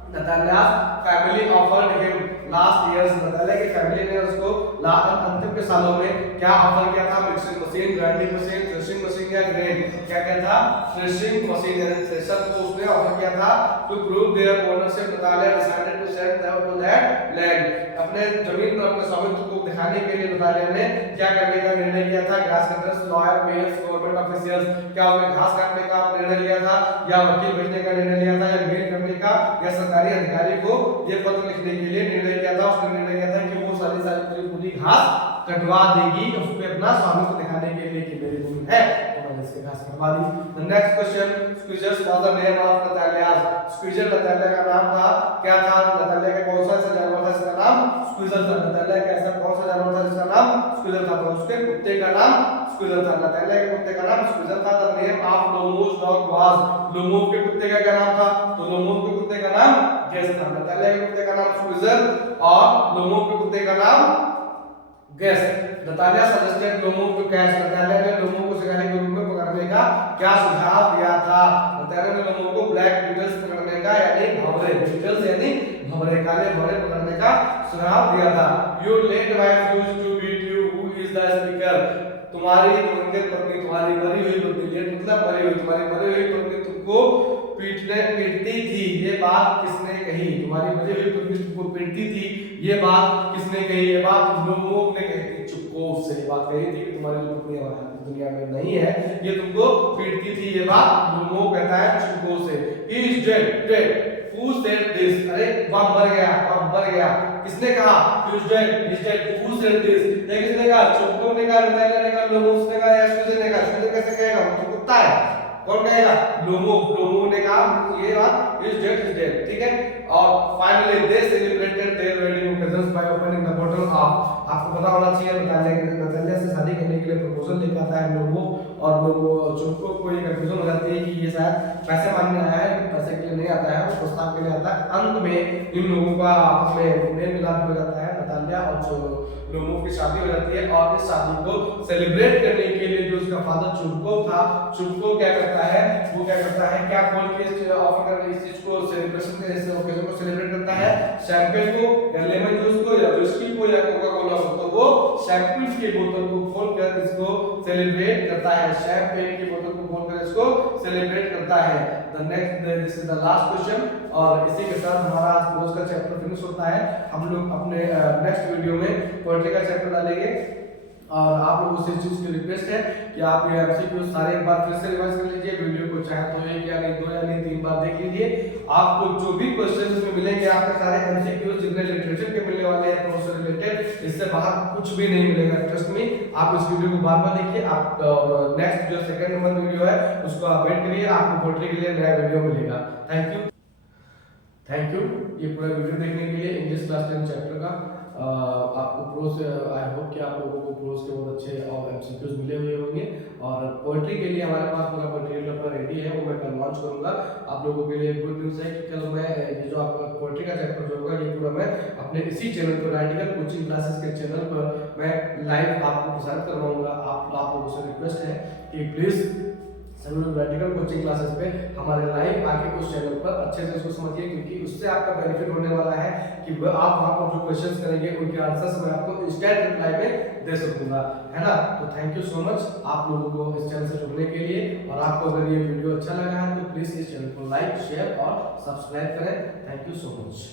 Natalia's family offered him last years, Natalia की फैमिली ने उसको अंतिम के सालों में क्या ऑफर किया था, mixing machine, grinding machine, threshing machine या ग्रेन, क्या था, थ्रेशिंग मशीन यानी थ्रेशर को उसने ऑफर किया था। To prove their ownership Natalia decided to send them to that land, अपने जमीन पर अपने स्वामित्व को दिखाने के लिए नतालिया ने क्या करने का निर्णय किया था, घास cutters, lawyer, mayors, government officials, क्या उन्होंने घास काटने का निर्णय लिया था या वकील भेजने का निर्णय लिया था या मेल करने का या सरकारी अधिकारी को ये पत्र लिखने के लिए निर्णय किया था। उसने निर्णय किया था कि वो सारी पूरी घास कटवा देगी उस पे अपना स्वामित्व दिखाने के लिए कि मेरी जमीन है, तो मैंने इसके घास कटवा दी। The next question, Squeezers was the name of Natalia's, Squeezer Natalia का नाम था, क्या था, नतालिया का कौन सा जानवर था जिसका नाम स्क्वीजर था, नतालिया का ऐसा कौन सा जानवर था जिसका नाम स्क्वीजर था, तो उसके कुत्ते का नाम स्क्वीजर था, नतालिया के कुत्ते का नाम स्क्वीजर था। The name of Lomov's dog was, Lomov के कुत्ते का क्या नाम था, तो लोमो के कुत्ते का नाम गेस था, नतालिया के कुत्ते का नाम स्क्वीजर और लोमो के कुत्ते का नाम Guess. Natalia suggested लोमो to catch. Natalia ने लोमो को शिकारी के रूप में पकड़ने का क्या सुझाव दिया था? नतालिया ने लोमो को ब्लैक बीटल्स पकड़ने का यानी भंवरे, बीटल्स यानी भंवरे, काले भंवरे पकड़ने का सुझाव दिया था। Your late wife used to beat you. Who is the speaker? तुम्हारी दिवंगत पत्नी, तुम्हारी मरी हुई पत्नी, ये मतलब मरी हुई, तुम्हारी मरी हुई पत्नी तुमको पीटती थी, ये बात किसने कही? तुम्हारी मरी हुई पत्नी तुमको पीटती थी, ये बात किसने कही? ये बात लोगों ने कही, चुपकोफ से ये बात कही थी कि तुम्हारी जो पत्नी दुनिया में नहीं है, ये तुमको पीटती थी, ये बात लोगों कहता है चुपकोफ से। He is dead, dead. Who said this? अरे वह मर गया, वह मर गया। किसने कहा? He is dead, he is dead. Who said this? ये किसने कहा? चुपकोफ ने कहा, नतालिया ने कहा, लोगों ने कहा, या सुजन ने कहा? सुजन कैसे कहेगा? वो तो कुत्ता है। कौन कहेगा? लोगों ने कहा ये बात is dead, ठीक है। और finally they celebrated their wedding occasion by opening the bottle of. आपको पता होना चाहिए नतालिया से शादी करने के लिए प्रपोजल लेकर आता है लोगों, और लोगों चुपको को ये कंफ्यूजन हो जाती है कि ये शायद पैसे मांगने आया है, लेकिन पैसे के लिए नहीं आता है, वो प्रस्ताव के लिए आता है। अंत में इन लोगों का आपस में मेल मिलाप हो जाता है, नतालिया और जो लोगों की शादी हो जाती है, और इस शादी को सेलिब्रेट करने के लिए जो उसका फादर चुपको था, चुपको क्या करता है? वो क्या करता है? क्या खोल के ऑफर कर इस चीज को सेलिब्रेशन के इस ओकेजन को सेलिब्रेट करता है? शैंपेन को या लेमन जूस को या विस्की को या कोका कोला को, तो वो शैंपेन की बोतल को खोलकर इसको सेलिब्रेट करता है, शैंपेन की बोतल को खोलकर इसको सेलिब्रेट करता है। The next this is the last question, और इसी के साथ हमारा आज प्रोज का चैप्टर फिनिश होता है। हम लोग अपने नेक्स्ट वीडियो में पोएट्री का चैप्टर डालेंगे, और आप लोगों से इस चीज की रिक्वेस्ट है कि आप ये एमसीक्यू सारे एक बार फिर से रिवाइज कर लीजिए। वीडियो को चाहे तो एक या नहीं, दो या नहीं, 3 बार देख लीजिए। आपको जो भी क्वेश्चन में मिलेंगे, आपके सारे एमसीक्यू जितने लिटरेचर के मिलने वाले हैं प्रोज से रिलेटेड, इससे बाहर कुछ भी नहीं मिलेगा, ट्रस्ट मी। आप इस वीडियो को बार-बार देखिए। आप नेक्स्ट जो सेकंड नंबर वीडियो है उसको आप वेट करिए, आपको पोएट्री के लिए नया वीडियो मिलेगा। थैंक यू ये पूरा वीडियो देखने के लिए। इंग्लिश क्लास 10 चैप्टर का आपको प्रोज, आई होप कि आप लोगों को प्रोज के बहुत अच्छे और एमसीक्यूज मिले हुए होंगे। और पोएट्री के लिए हमारे पास पूरा मटेरियल अपना रेडी है, वो मैं कल लॉन्च करूंगा। आप लोगों के लिए गुड न्यूज़ है कि कल मैं ये जो आपका पोएट्री का चैप्टर जो होगा, ये पूरा मैं अपने इसी चैनल पर, राइटिकल कोचिंग क्लासेस के चैनल पर मैं लाइव आपको प्रसारित करवाऊंगा। आप लोगों से रिक्वेस्ट है कि प्लीज़ सभी लोग राइटिकल कोचिंग क्लासेस पे हमारे लाइव आके उस चैनल पर अच्छे से उसको समझिए, क्योंकि उससे आपका बेनिफिट होने वाला है कि आप वहाँ पर जो क्वेश्चंस करेंगे उनके आंसर्स मैं आपको इंस्टेंट रिप्लाई में दे सकूंगा, है ना। तो थैंक यू सो मच आप लोगों को इस चैनल से जुड़ने के लिए। और आपको अगर ये वीडियो अच्छा लगा है तो प्लीज़ इस चैनल को लाइक, शेयर और सब्सक्राइब करें। Thank you so much.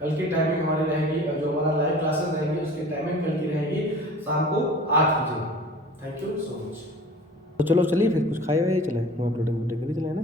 कल की टाइमिंग हमारी रहेगी, जो हमारा लाइव क्लासेस रहेंगी उसकी टाइमिंग कल की रहेगी शाम को 8 बजे। Thank you so much. तो चलो चलिए फिर कुछ खाए हुए चले, मैं अपलोडिंग करिए चले ना।